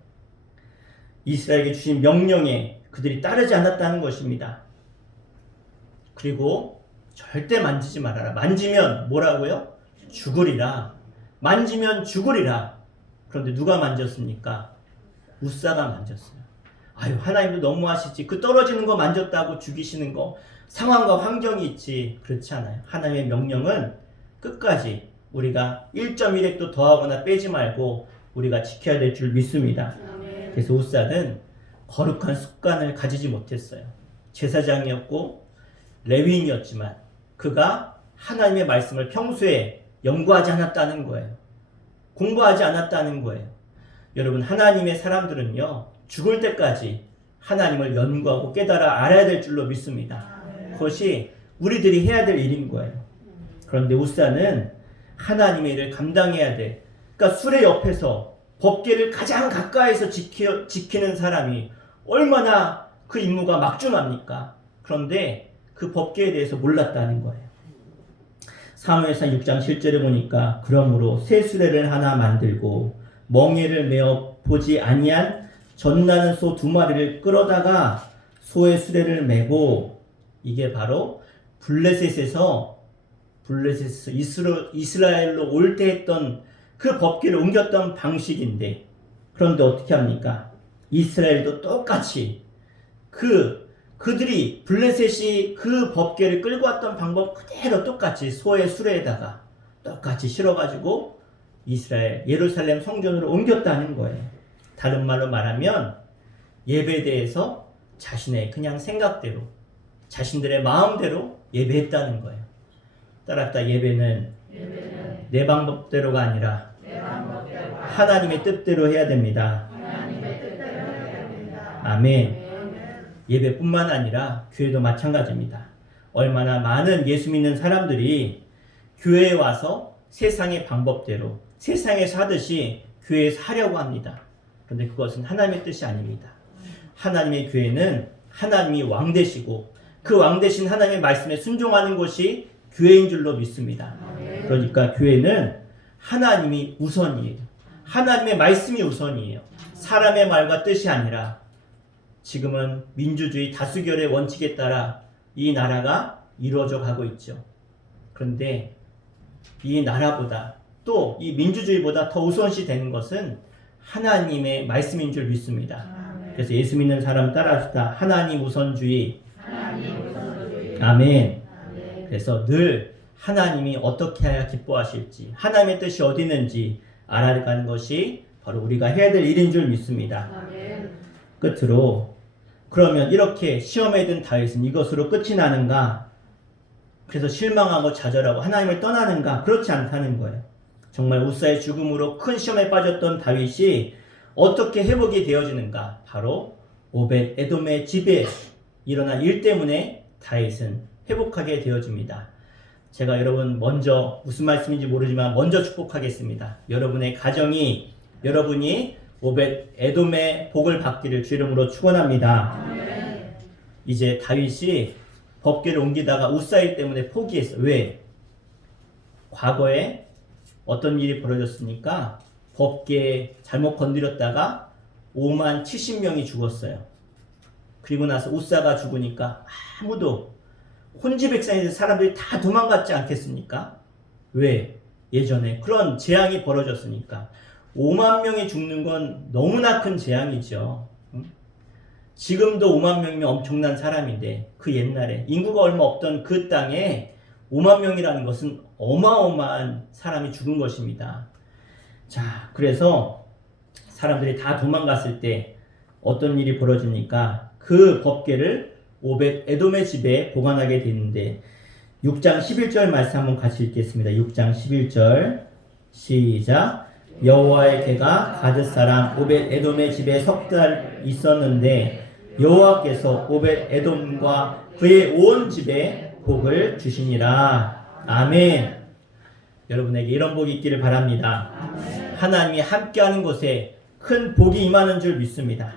이스라엘에게 주신 명령에 그들이 따르지 않았다는 것입니다. 그리고 절대 만지지 말아라. 만지면 뭐라고요? 죽으리라. 만지면 죽으리라. 그런데 누가 만졌습니까? 우사가 만졌어요. 아유, 하나님도 너무하시지. 그 떨어지는 거 만졌다고 죽이시는 거 상황과 환경이 있지. 그렇지 않아요. 하나님의 명령은 끝까지 우리가 1.1획도 더하거나 빼지 말고 우리가 지켜야 될 줄 믿습니다. 그래서 우사는 거룩한 습관을 가지지 못했어요. 제사장이었고 레위인이었지만 그가 하나님의 말씀을 평소에 연구하지 않았다는 거예요. 공부하지 않았다는 거예요. 여러분, 하나님의 사람들은요, 죽을 때까지 하나님을 연구하고 깨달아 알아야 될 줄로 믿습니다. 그것이 우리들이 해야 될 일인 거예요. 그런데 우사는 하나님의 일을 감당해야 돼. 그러니까 수레 옆에서 법궤를 가장 가까이서 지키는 사람이 얼마나 그 임무가 막중합니까? 그런데 그 법궤에 대해서 몰랐다는 거예요. 사무엘상 6장 7절에 보니까 그러므로 새 수레를 하나 만들고 멍에를 메어 보지 아니한 젖나는 소 2마리를 끌어다가 소의 수레를 메고, 이게 바로 블레셋에서 이스라엘로 올 때 했던 그 법궤를 옮겼던 방식인데, 그런데 어떻게 합니까? 이스라엘도 똑같이 그들이 블레셋이 그 법궤를 끌고 왔던 방법 그대로 똑같이 소의 수레에다가 똑같이 실어가지고 이스라엘 예루살렘 성전으로 옮겼다는 거예요. 다른 말로 말하면 예배에 대해서 자신의 그냥 생각대로, 자신들의 마음대로 예배했다는 거예요. 따랐다, 예배는 내 방법대로가 아니라 하나님의 뜻대로 해야 됩니다. 아멘. 예배뿐만 아니라 교회도 마찬가지입니다. 얼마나 많은 예수 믿는 사람들이 교회에 와서 세상의 방법대로, 세상에서 하듯이 교회에서 하려고 합니다. 그런데 그것은 하나님의 뜻이 아닙니다. 하나님의 교회는 하나님이 왕 되시고 그 왕 되신 하나님의 말씀에 순종하는 것이 교회인 줄로 믿습니다. 그러니까 교회는 하나님이 우선이에요. 하나님의 말씀이 우선이에요. 사람의 말과 뜻이 아니라, 지금은 민주주의 다수결의 원칙에 따라 이 나라가 이루어져 가고 있죠. 그런데 이 나라보다, 또 이 민주주의보다 더 우선시 되는 것은 하나님의 말씀인 줄 믿습니다. 그래서 예수 믿는 사람 따라합시다. 하나님 우선주의. 아멘. 그래서 늘 하나님이 어떻게 해야 기뻐하실지, 하나님의 뜻이 어디 있는지 알아가는 것이 바로 우리가 해야 될 일인 줄 믿습니다. 끝으로, 그러면 이렇게 시험에 든 다윗은 이것으로 끝이 나는가? 그래서 실망하고 좌절하고 하나님을 떠나는가? 그렇지 않다는 거예요. 정말 우사의 죽음으로 큰 시험에 빠졌던 다윗이 어떻게 회복이 되어지는가? 바로 오벳 에돔의 집에 일어난 일 때문에 다윗은 회복하게 되어집니다. 제가 여러분 먼저 무슨 말씀인지 모르지만 먼저 축복하겠습니다. 여러분의 가정이, 여러분이 오벳 에돔의 복을 받기를 주 이름으로 축원합니다. 이제 다윗이 법궤를 옮기다가 우사일 때문에 포기했어. 왜? 과거에 어떤 일이 벌어졌습니까? 법궤 잘못 건드렸다가 5만 70명이 죽었어요. 그리고 나서 우사가 죽으니까 아무도, 혼지 백성에서 사람들이 다 도망갔지 않겠습니까? 왜? 예전에 그런 재앙이 벌어졌으니까. 5만 명이 죽는 건 너무나 큰 재앙이죠. 지금도 5만 명이면 엄청난 사람인데, 그 옛날에 인구가 얼마 없던 그 땅에 5만 명이라는 것은 어마어마한 사람이 죽은 것입니다. 자, 그래서 사람들이 다 도망갔을 때 어떤 일이 벌어집니까? 그 법궤를 오벳 에돔의 집에 보관하게 되는데, 6장 11절 말씀 한번 같이 읽겠습니다. 6장 11절 시작. 여호와의 궤가 가드 사람 오벳 에돔의 집에 석 달 있었는데 여호와께서 오벳 에돔과 그의 온 집에 복을 주시니라. 아멘. 여러분에게 이런 복이 있기를 바랍니다. 하나님이 함께하는 곳에 큰 복이 임하는 줄 믿습니다.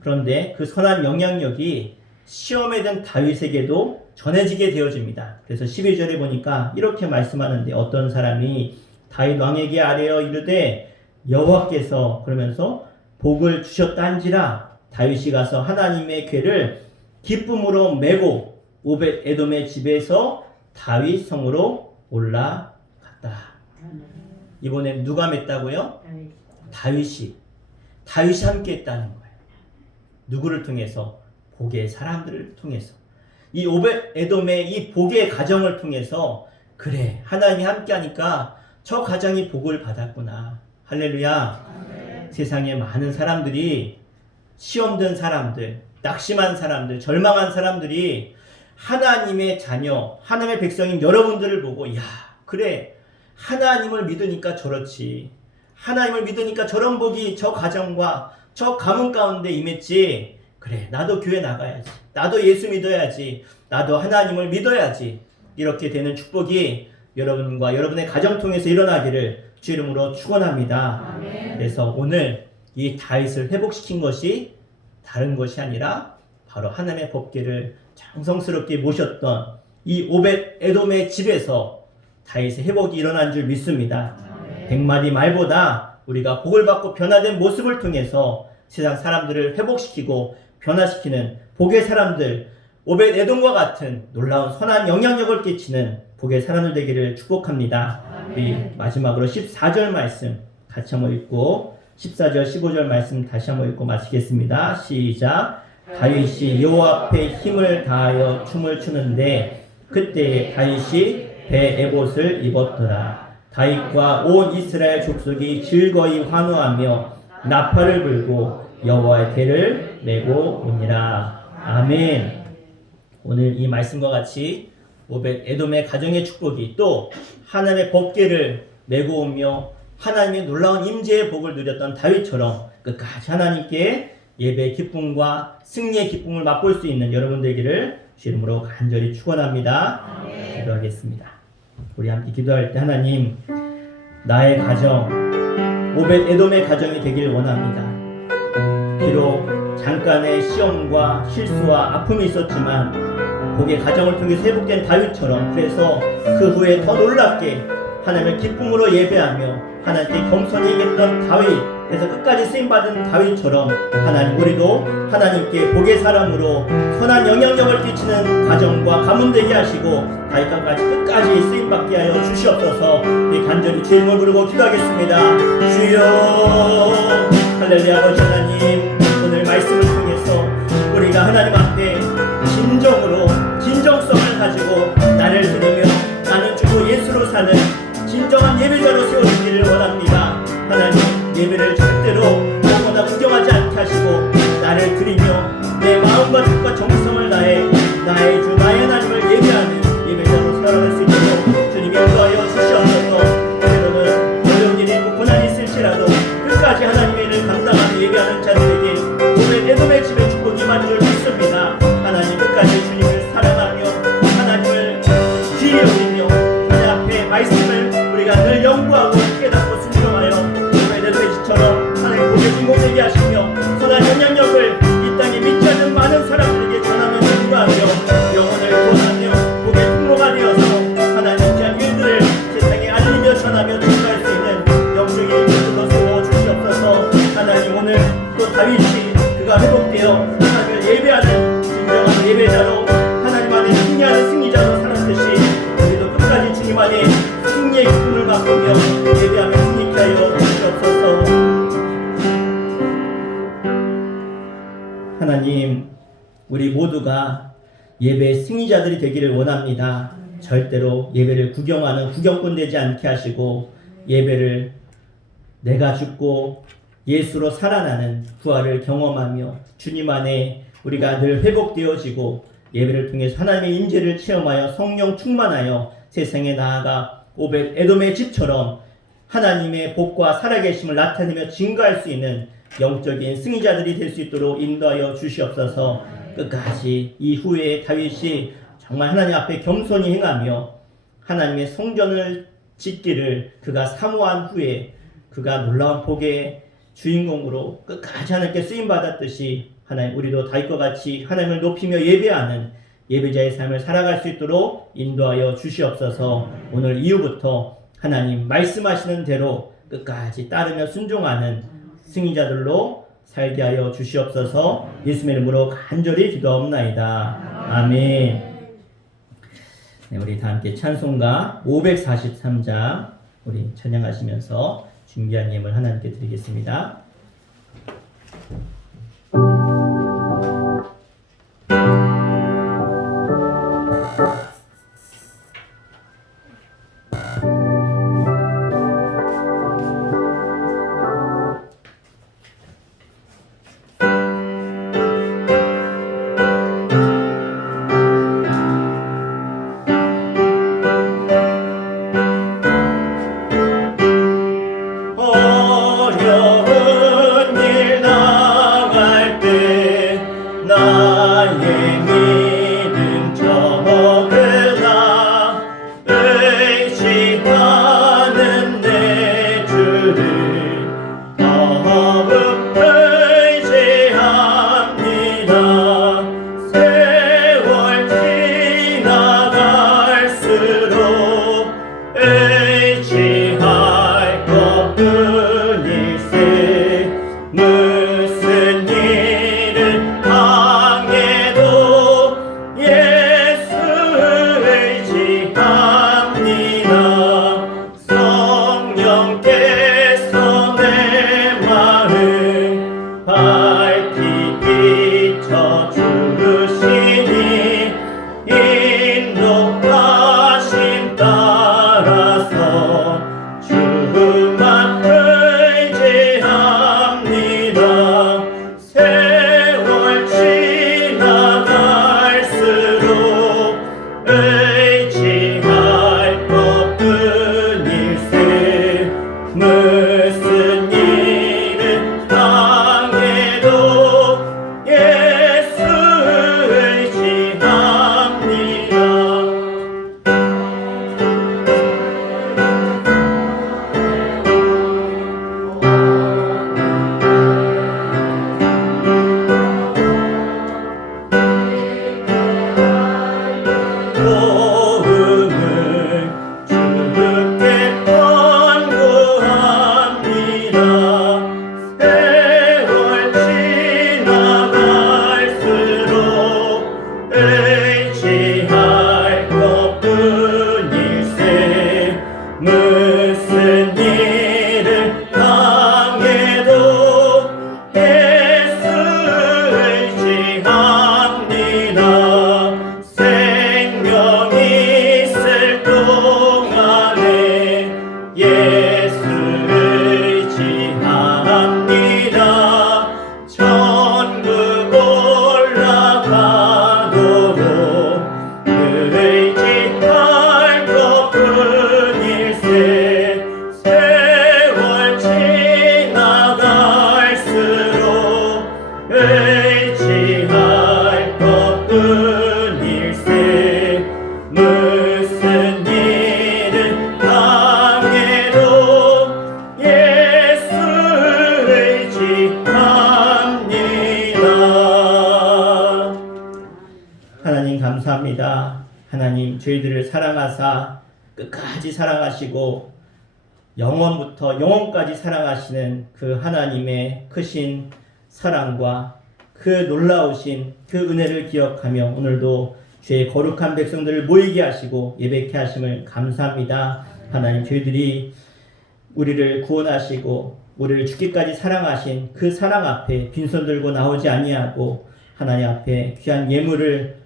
그런데 그 선한 영향력이 시험에 든 다윗에게도 전해지게 되어집니다. 그래서 12절에 보니까 이렇게 말씀하는데 어떤 사람이 다윗 왕에게 아뢰어 이르되 여호와께서 그러면서 복을 주셨단지라 다윗이 가서 하나님의 궤를 기쁨으로 메고 오벳 에돔의 집에서 다윗 성으로 올라갔다. 이번엔 누가 맸다고요? 다윗이 함께 했다는 거예요. 누구를 통해서? 복의 사람들을 통해서. 이 오벳 에돔의 이 복의 가정을 통해서 그래 하나님이 함께 하니까 저 가정이 복을 받았구나. 할렐루야. 세상에 많은 사람들이 시험든 사람들, 낙심한 사람들, 절망한 사람들이 하나님의 자녀, 하나님의 백성인 여러분들을 보고 야 그래 하나님을 믿으니까 저렇지. 하나님을 믿으니까 저런 복이 저 가정과 저 가문 가운데 임했지. 그래 나도 교회 나가야지. 나도 예수 믿어야지. 나도 하나님을 믿어야지. 이렇게 되는 축복이 여러분과 여러분의 가정 통해서 일어나기를 주 이름으로 축원합니다. 그래서 오늘 이 다윗을 회복시킨 것이 다른 것이 아니라 바로 하나님의 법궤를 정성스럽게 모셨던 이 오벳 에돔의 집에서 다윗의 회복이 일어난 줄 믿습니다. 100마디 말보다 우리가 복을 받고 변화된 모습을 통해서 세상 사람들을 회복시키고 변화시키는 복의 사람들, 오벳 에돔과 같은 놀라운 선한 영향력을 끼치는 복의 사람들 되기를 축복합니다. 우리 마지막으로 14절 말씀 같이 한번 읽고 14절 15절 말씀 다시 한번 읽고 마치겠습니다. 시작. 다윗이 여호와 앞에 힘을 다하여 춤을 추는데 그때에 다윗이 배 에봇을 입었더라. 다윗과 온 이스라엘 족속이 즐거이 환호하며 나팔을 불고 여호와의 궤를 메고 오니라. 아멘. 오늘 이 말씀과 같이 오벳 에돔의 가정의 축복이 또 하나님의 법궤를 메고 오며 하나님의 놀라운 임재의 복을 누렸던 다윗처럼 끝까지 하나님께 예배의 기쁨과 승리의 기쁨을 맛볼 수 있는 여러분 되기를 주 이름으로 간절히 축원합니다. 기도하겠습니다. 우리 함께 기도할 때 하나님 나의 가정 오벳 에돔의 가정이 되길 원합니다. 비록 잠깐의 시험과 실수와 아픔이 있었지만 복의 가정을 통해서 회복된 다윗처럼 그래서 그 후에 더 놀랍게 하나님을 기쁨으로 예배하며 하나님께 겸손히 얘기했던 다윗 그래서 끝까지 쓰임받은 다윗처럼 하나님 우리도 하나님께 복의 사람으로 선한 영향력을 끼치는 가정과 가문 되게 하시고 다윗과 같이 끝까지 쓰임받게 하여 주시옵소서. 우리 간절히 주 이름을 부르고 기도하겠습니다. 주여 할렐루야. 아버지 하나님 오늘 말씀을 통해서 우리가 하나님 앞에 진정성을 가지고 나를 드리며 나는 주고 예수로 사는 진정한 예배자로 세워주기를 원합니다. 하나님 예배를 절대로 보거나 구경하지 않게 하시고 나를 드리며 내 마음과 뜻과 정성을 다해 나의 주 나의 하나님을 예배하는 예배자로 살아갈 수 있도록 주님이 인도하여 주시옵소서. 때로는 어려운 일이 있고 고난이 있을지라도 끝까지 하나님의 일을 감당하며 예배하는 자들에게 오늘 에돔의 집에 축복이 임한 줄 믿습니다. 하나님 끝까지 주님을 사랑하며 하나님을 귀히 여기며 하나님 앞에 말씀을 우리가 늘 연구하고 깨닫고 순종하여 오늘 에돔의집처럼 하나님 복의 주인공 되게 하시며 선한 영향력을 이 땅에 믿지 않는 많은 사람들에게 전하며 증거하며 영혼을 구원하며 복의 통로가 되어서 하나님 귀한 일들을 세상에 알리며 전하며 증거할 수 있는 영적인 일들로 세워주시옵소서. 하나님 오늘 또 다윗이 그가 회복되어 하나님을 예배하는 진정한 예배자로 하나님 안에 승리하는 승리자로 살았듯이 우리도 끝까지 주님 안에 승리의 기쁨을 맛보며 예배하며 승리케 하여 주시옵소서. 하나님 우리 모두가 예배의 승리자들이 되기를 원합니다. 절대로 예배를 구경하는 구경꾼 되지 않게 하시고 예배를 내가 죽고 예수로 살아나는 부활을 경험하며 주님 안에 우리가 늘 회복되어지고 예배를 통해서 하나님의 임재를 체험하여 성령 충만하여 세상에 나아가 오벳 에돔의 집처럼 하나님의 복과 살아계심을 나타내며 증거할 수 있는 영적인 승리자들이 될 수 있도록 인도하여 주시옵소서. 끝까지 이후에 다윗이 정말 하나님 앞에 겸손히 행하며 하나님의 성전을 짓기를 그가 사모한 후에 그가 놀라운 복의 주인공으로 끝까지 하나님께 쓰임받았듯이 하나님 우리도 다윗과 같이 하나님을 높이며 예배하는 예배자의 삶을 살아갈 수 있도록 인도하여 주시옵소서. 오늘 이후부터 하나님 말씀하시는 대로 끝까지 따르며 순종하는 승리자들로 살게 하여 주시옵소서. 예수님의 이름으로 간절히 기도하옵나이다. 아멘. 네, 우리 다 함께 찬송가 543장 우리 찬양하시면서 준비한 예물 하나님께 드리겠습니다. 감사합니다. 하나님 저희들을 사랑하사 끝까지 사랑하시고 영원부터 영원까지 사랑하시는 그 하나님의 크신 사랑과 그 놀라우신 그 은혜를 기억하며 오늘도 주의 거룩한 백성들을 모이게 하시고 예배케 하심을 감사합니다. 하나님 저희들이 우리를 구원하시고 우리를 죽기까지 사랑하신 그 사랑 앞에 빈손 들고 나오지 아니하고 하나님 앞에 귀한 예물을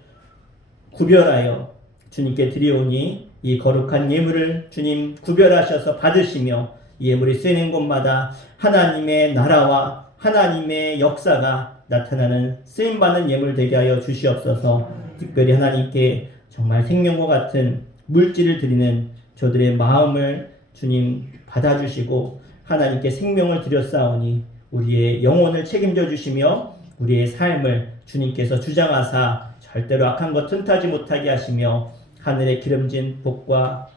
구별하여 주님께 드리오니 이 거룩한 예물을 주님 구별하셔서 받으시며 이 예물이 쓰이는 곳마다 하나님의 나라와 하나님의 역사가 나타나는 쓰임받는 예물 되게 하여 주시옵소서. 특별히 하나님께 정말 생명과 같은 물질을 드리는 저들의 마음을 주님 받아주시고 하나님께 생명을 드렸사오니 우리의 영혼을 책임져 주시며 우리의 삶을 주님께서 주장하사 절대로 악한 것 틈타지 못하게 하시며 하늘의 기름진 복과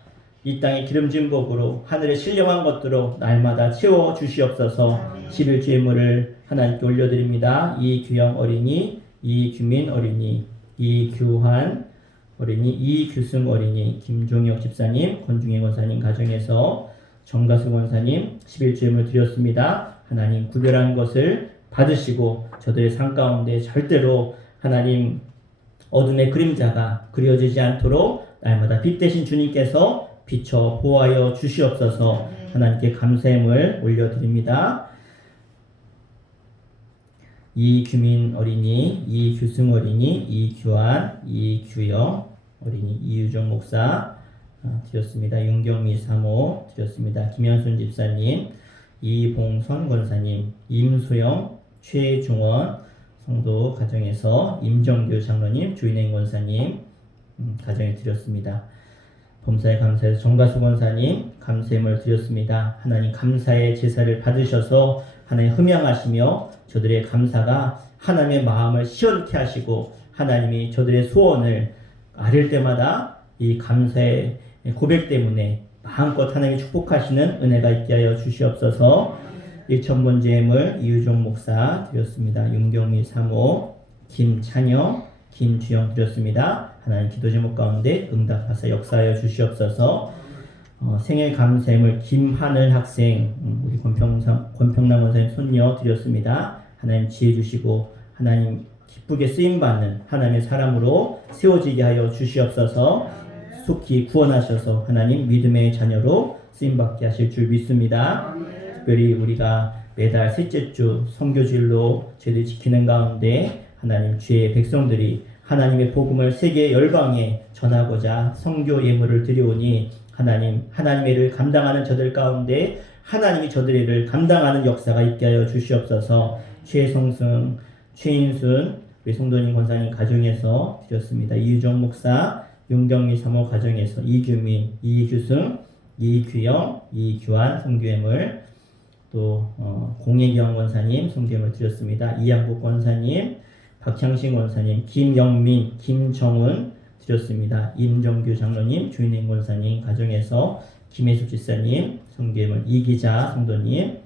이 땅의 기름진 복으로 하늘의 신령한 것들로 날마다 채워 주시옵소서. 11주 예물을 하나님께 올려드립니다. 이규영 어린이, 이규민 어린이, 이규환 어린이, 이규승 어린이, 김종혁 집사님, 권중혜 권사님 가정에서 정가수 권사님 11주 예물 드렸습니다. 하나님 구별한 것을 받으시고 저들의 삶 가운데 절대로 하나님 어둠의 그림자가 그려지지 않도록 날마다 빛 대신 주님께서 비춰 보호하여 주시옵소서. 하나님께 감사함을 올려드립니다. 이규민 어린이, 이규승 어린이, 이규환, 이규영 어린이, 이유정 목사 드렸습니다. 윤경미 사모 드렸습니다. 김현순 집사님, 이봉선 권사님, 임수영, 최중원 성도 가정에서 임정규 장로님, 주인행 권사님 가정에 드렸습니다. 범사에 감사해서 정가수 권사님 감사함을 드렸습니다. 하나님 감사의 제사를 받으셔서 하나님 흠양하시며 저들의 감사가 하나님의 마음을 시원케 하시고 하나님이 저들의 소원을 아릴 때마다 이 감사의 고백 때문에 마음껏 하나님이 축복하시는 은혜가 있게 하여 주시옵소서. 1,000번째 예물 이유종 목사 드렸습니다. 윤경미 사모, 김찬영, 김주영 드렸습니다. 하나님 기도 제목 가운데 응답하사 역사하여 주시옵소서. 생일 감사함을 김하늘 학생, 우리 권평남 원사님 손녀 드렸습니다. 하나님 지혜 주시고 하나님 기쁘게 쓰임받는 하나님의 사람으로 세워지게 하여 주시옵소서. 속히 구원하셔서 하나님 믿음의 자녀로 쓰임받게 하실 줄 믿습니다. 특별히 우리가 매달 셋째 주 선교주일로 저희들이 지키는 가운데 하나님 주의 백성들이 하나님의 복음을 세계 열방에 전하고자 선교 예물을 드리오니 하나님 하나님의 일을 감당하는 저들 가운데 하나님이 저들의 일을 감당하는 역사가 있게 하여 주시옵소서. 최성승, 최인순 우리 성도님 권사님 가정에서 드렸습니다. 이유정 목사, 윤경미 사모 가정에서 이규민, 이규승, 이규영, 이규환 성교예물 또 공예경 권사님 성교예물 드렸습니다. 이양국 권사님, 박향신 권사님, 김영민, 김정은 드렸습니다. 임정규 장로님, 주인행 권사님 가정에서 김혜숙 집사님 성교예물, 이기자 성도님,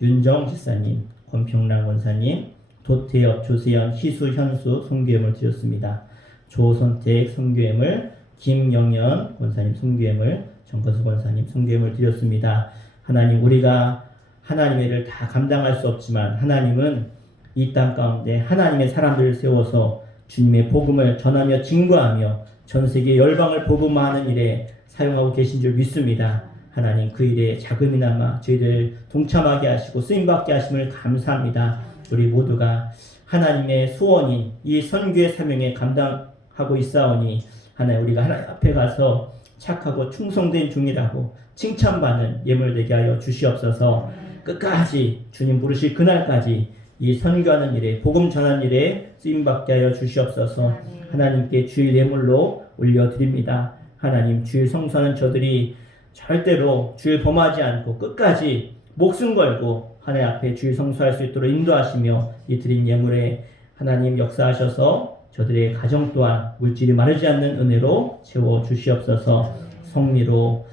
윤정 집사님, 권평란 권사님, 도태엽, 조세현, 희수, 현수 성교예물 드렸습니다. 조선택 성교예물, 김영연 권사님 성교예물, 정거수 권사님 성교예물 드렸습니다. 하나님 우리가 하나님의 일을 다 감당할 수 없지만 하나님은 이 땅 가운데 하나님의 사람들을 세워서 주님의 복음을 전하며 증거하며 전 세계 열방을 복음화하는 일에 사용하고 계신 줄 믿습니다. 하나님 그 일에 자금이나마 저희들 동참하게 하시고 쓰임받게 하심을 감사합니다. 우리 모두가 하나님의 소원인 이 선교의 사명에 감당하고 있사오니 하나님 우리가 하나님 앞에 가서 착하고 충성된 중이라고 칭찬받는 예물 되게 하여 주시옵소서. 끝까지 주님 부르실 그날까지 이 선교하는 일에 복음 전하는 일에 쓰임받게 하여 주시옵소서. 하나님께 주일 예물로 올려드립니다. 하나님 주일 성수하는 저들이 절대로 주일 범하지 않고 끝까지 목숨 걸고 하나님 앞에 주일 성수할 수 있도록 인도하시며 이 드린 예물에 하나님 역사하셔서 저들의 가정 또한 물질이 마르지 않는 은혜로 채워 주시옵소서. 성리로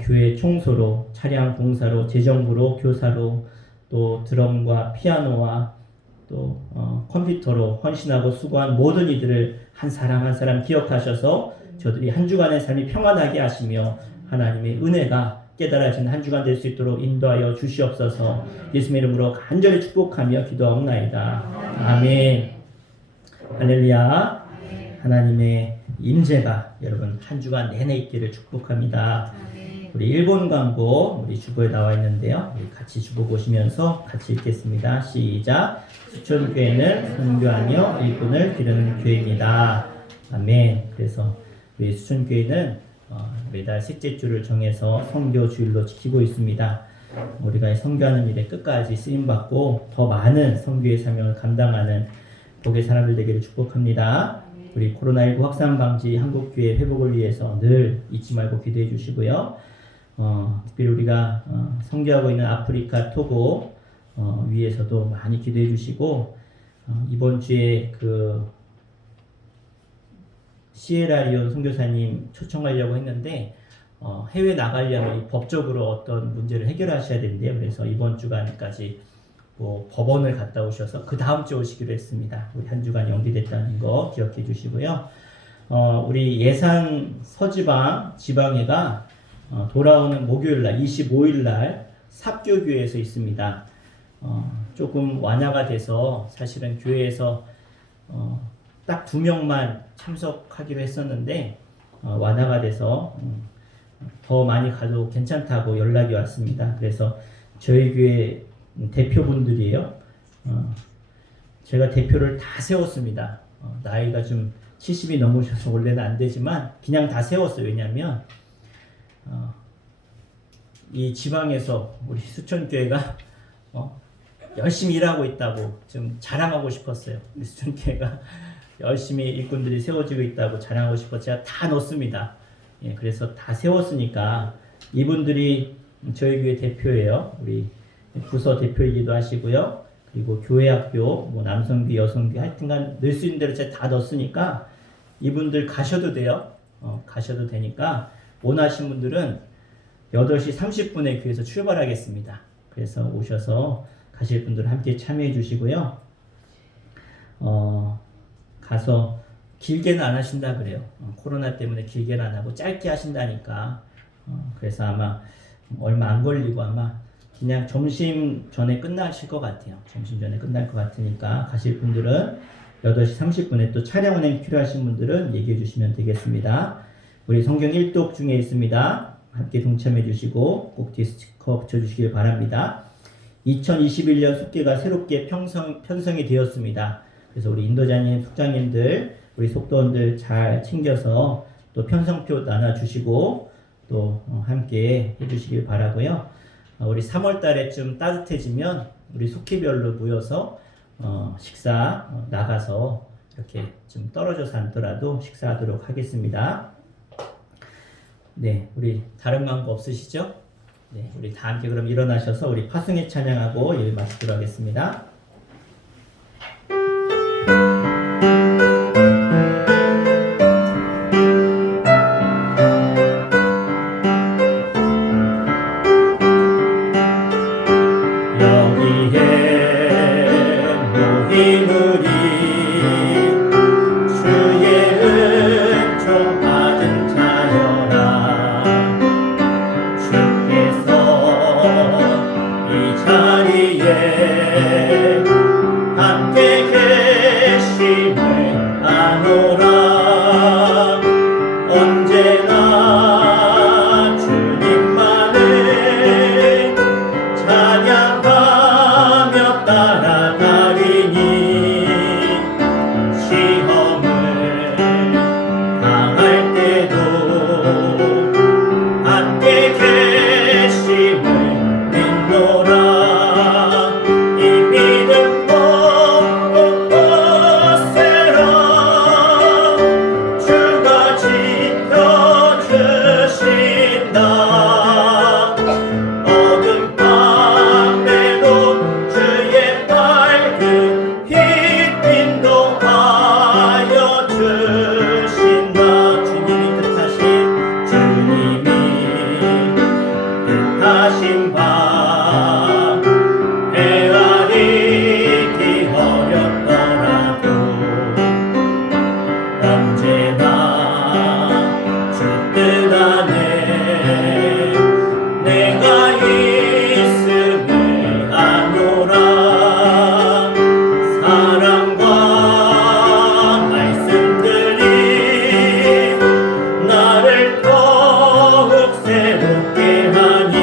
교회 청소로 차량 봉사로 재정부로 교사로 또 드럼과 피아노와 또 컴퓨터로 헌신하고 수고한 모든 이들을 한 사람 한 사람 기억하셔서 저들이 한 주간의 삶이 평안하게 하시며 하나님의 은혜가 깨달아진 한 주간 될 수 있도록 인도하여 주시옵소서. 예수님의 이름으로 간절히 축복하며 기도하옵나이다. 아멘. 할렐루야. 하나님의 임재가 여러분 한 주간 내내 있기를 축복합니다. 우리 일본 광고 우리 주보에 나와 있는데요. 우리 같이 주보 보시면서 같이 읽겠습니다. 시작. 수천교회는 선교하며 일꾼을 기르는 교회입니다. 아멘. 그래서 우리 수천교회는 매달 셋째 주를 정해서 선교 주일로 지키고 있습니다. 우리가 선교하는 일에 끝까지 쓰임받고 더 많은 선교의 사명을 감당하는 복의 사람들 되기를 축복합니다. 우리 코로나19 확산 방지 한국교회 회복을 위해서 늘 잊지 말고 기도해 주시고요. 특별히 우리가 선교하고 있는 아프리카 토고 위에서도 많이 기도해 주시고 이번 주에 그 시에라리온 선교사님 초청하려고 했는데 해외 나가려면 이 법적으로 어떤 문제를 해결하셔야 된대요. 그래서 이번 주간까지 뭐 법원을 갔다 오셔서 그 다음 주 오시기로 했습니다. 우리 한 주간 연기됐다는 거 기억해 주시고요. 우리 예산 서지방 지방회가 돌아오는 목요일 날 25일 날 삽교교회에서 있습니다. 조금 완화가 돼서 사실은 교회에서 딱 2명만 참석하기로 했었는데 완화가 돼서 더 많이 가도 괜찮다고 연락이 왔습니다. 그래서 저희 교회 대표분들이에요. 제가 대표를 다 세웠습니다. 나이가 좀 70이 넘으셔서 원래는 안 되지만 그냥 다 세웠어요. 왜냐하면 이 지방에서 우리 수천교회가 열심히 일하고 있다고 좀 자랑하고 싶었어요. 우리 수천교회가 열심히 일꾼들이 세워지고 있다고 자랑하고 싶어서 제가 다 넣습니다. 예, 그래서 다 세웠으니까 이분들이 저희 교회 대표예요. 우리 부서 대표이기도 하시고요. 그리고 교회학교, 뭐 남성교, 여성교 하여튼간 넣을 수 있는 대로 제가 다 넣었으니까 이분들 가셔도 돼요. 가셔도 되니까 원하신 분들은 8시 30분에 교회에서 출발하겠습니다. 그래서 오셔서 가실 분들 함께 참여해 주시고요. 가서 길게는 안 하신다 그래요. 코로나 때문에 길게는 안 하고 짧게 하신다니까. 그래서 아마 얼마 안 걸리고 아마 그냥 점심 전에 끝나실 것 같아요. 점심 전에 끝날 것 같으니까 가실 분들은 8시 30분에 또 차량 운행 필요하신 분들은 얘기해 주시면 되겠습니다. 우리 성경 1독 중에 있습니다. 함께 동참해 주시고 꼭 뒤에 스티커 붙여주시길 바랍니다. 2021년 숙계가 새롭게 편성이 되었습니다. 그래서 우리 인도자님, 숙장님들, 우리 속도원들 잘 챙겨서 또 편성표 나눠주시고 또 함께 해주시길 바라고요. 우리 3월 달에 좀 따뜻해지면 우리 속회별로 모여서 식사 나가서 이렇게 좀 떨어져서 앉더라도 식사하도록 하겠습니다. 네, 우리 다른 광고 없으시죠? 네, 우리 다 함께 그럼 일어나셔서 우리 파송의 찬양하고 일 마치도록 하겠습니다. 여기에 모인 우리 주의 은총 받은 자여라. 주께서 이 자리에 함께 계심을 아노라. 언제나 주님만을 찬양하며 따라가리니 시험을 당할 때도 함께 계심을 믿노라. 이 믿음 꼭 세라. 주가 지켜주신다. 어둠 밤에도 주의 밝은 빛 인도하여 주신다. 주님이 뜻하신 바 헤아리기 어렵더라도 언제나 주 뜻 안에 내가 있음을 아노라. 사랑과 말씀들이 나를 더욱 새롭게 하니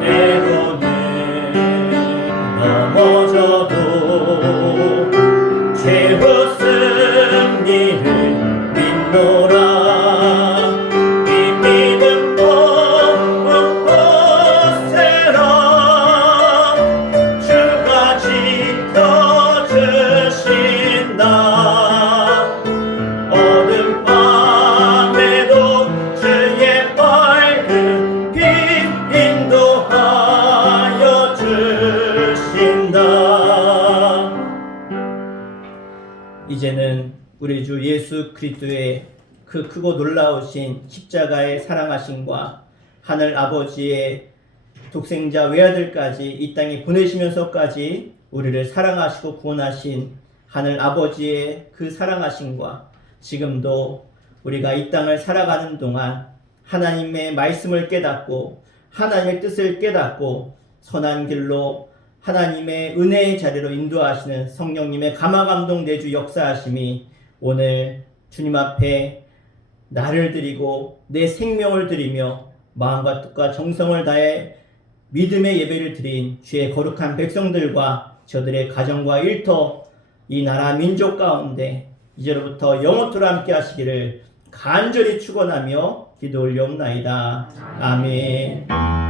때로는 넘어져도 최후 승리를 믿노라. 이 믿음 꼭 세라. 주가 지켜주신다. 어둠 밤에도 주의 밝은 빛 인도하여 주신다. 이제는 우리 주 예수 그리스도의 그 크고 놀라우신 십자가의 사랑하심과 하늘 아버지의 독생자 외아들까지 이 땅에 보내시면서까지 우리를 사랑하시고 구원하신 하늘 아버지의 그 사랑하심과 지금도 우리가 이 땅을 살아가는 동안 하나님의 말씀을 깨닫고 하나님의 뜻을 깨닫고 선한 길로 하나님의 은혜의 자리로 인도하시는 성령님의 감화감동 내주 역사하심이 오늘 주님 앞에 나를 드리고 내 생명을 드리며 마음과 뜻과 정성을 다해 믿음의 예배를 드린 주의 거룩한 백성들과 저들의 가정과 일터 이 나라 민족 가운데 이제로부터 영원토록 함께 하시기를 간절히 축원하며 기도 올려옵나이다. 아멘.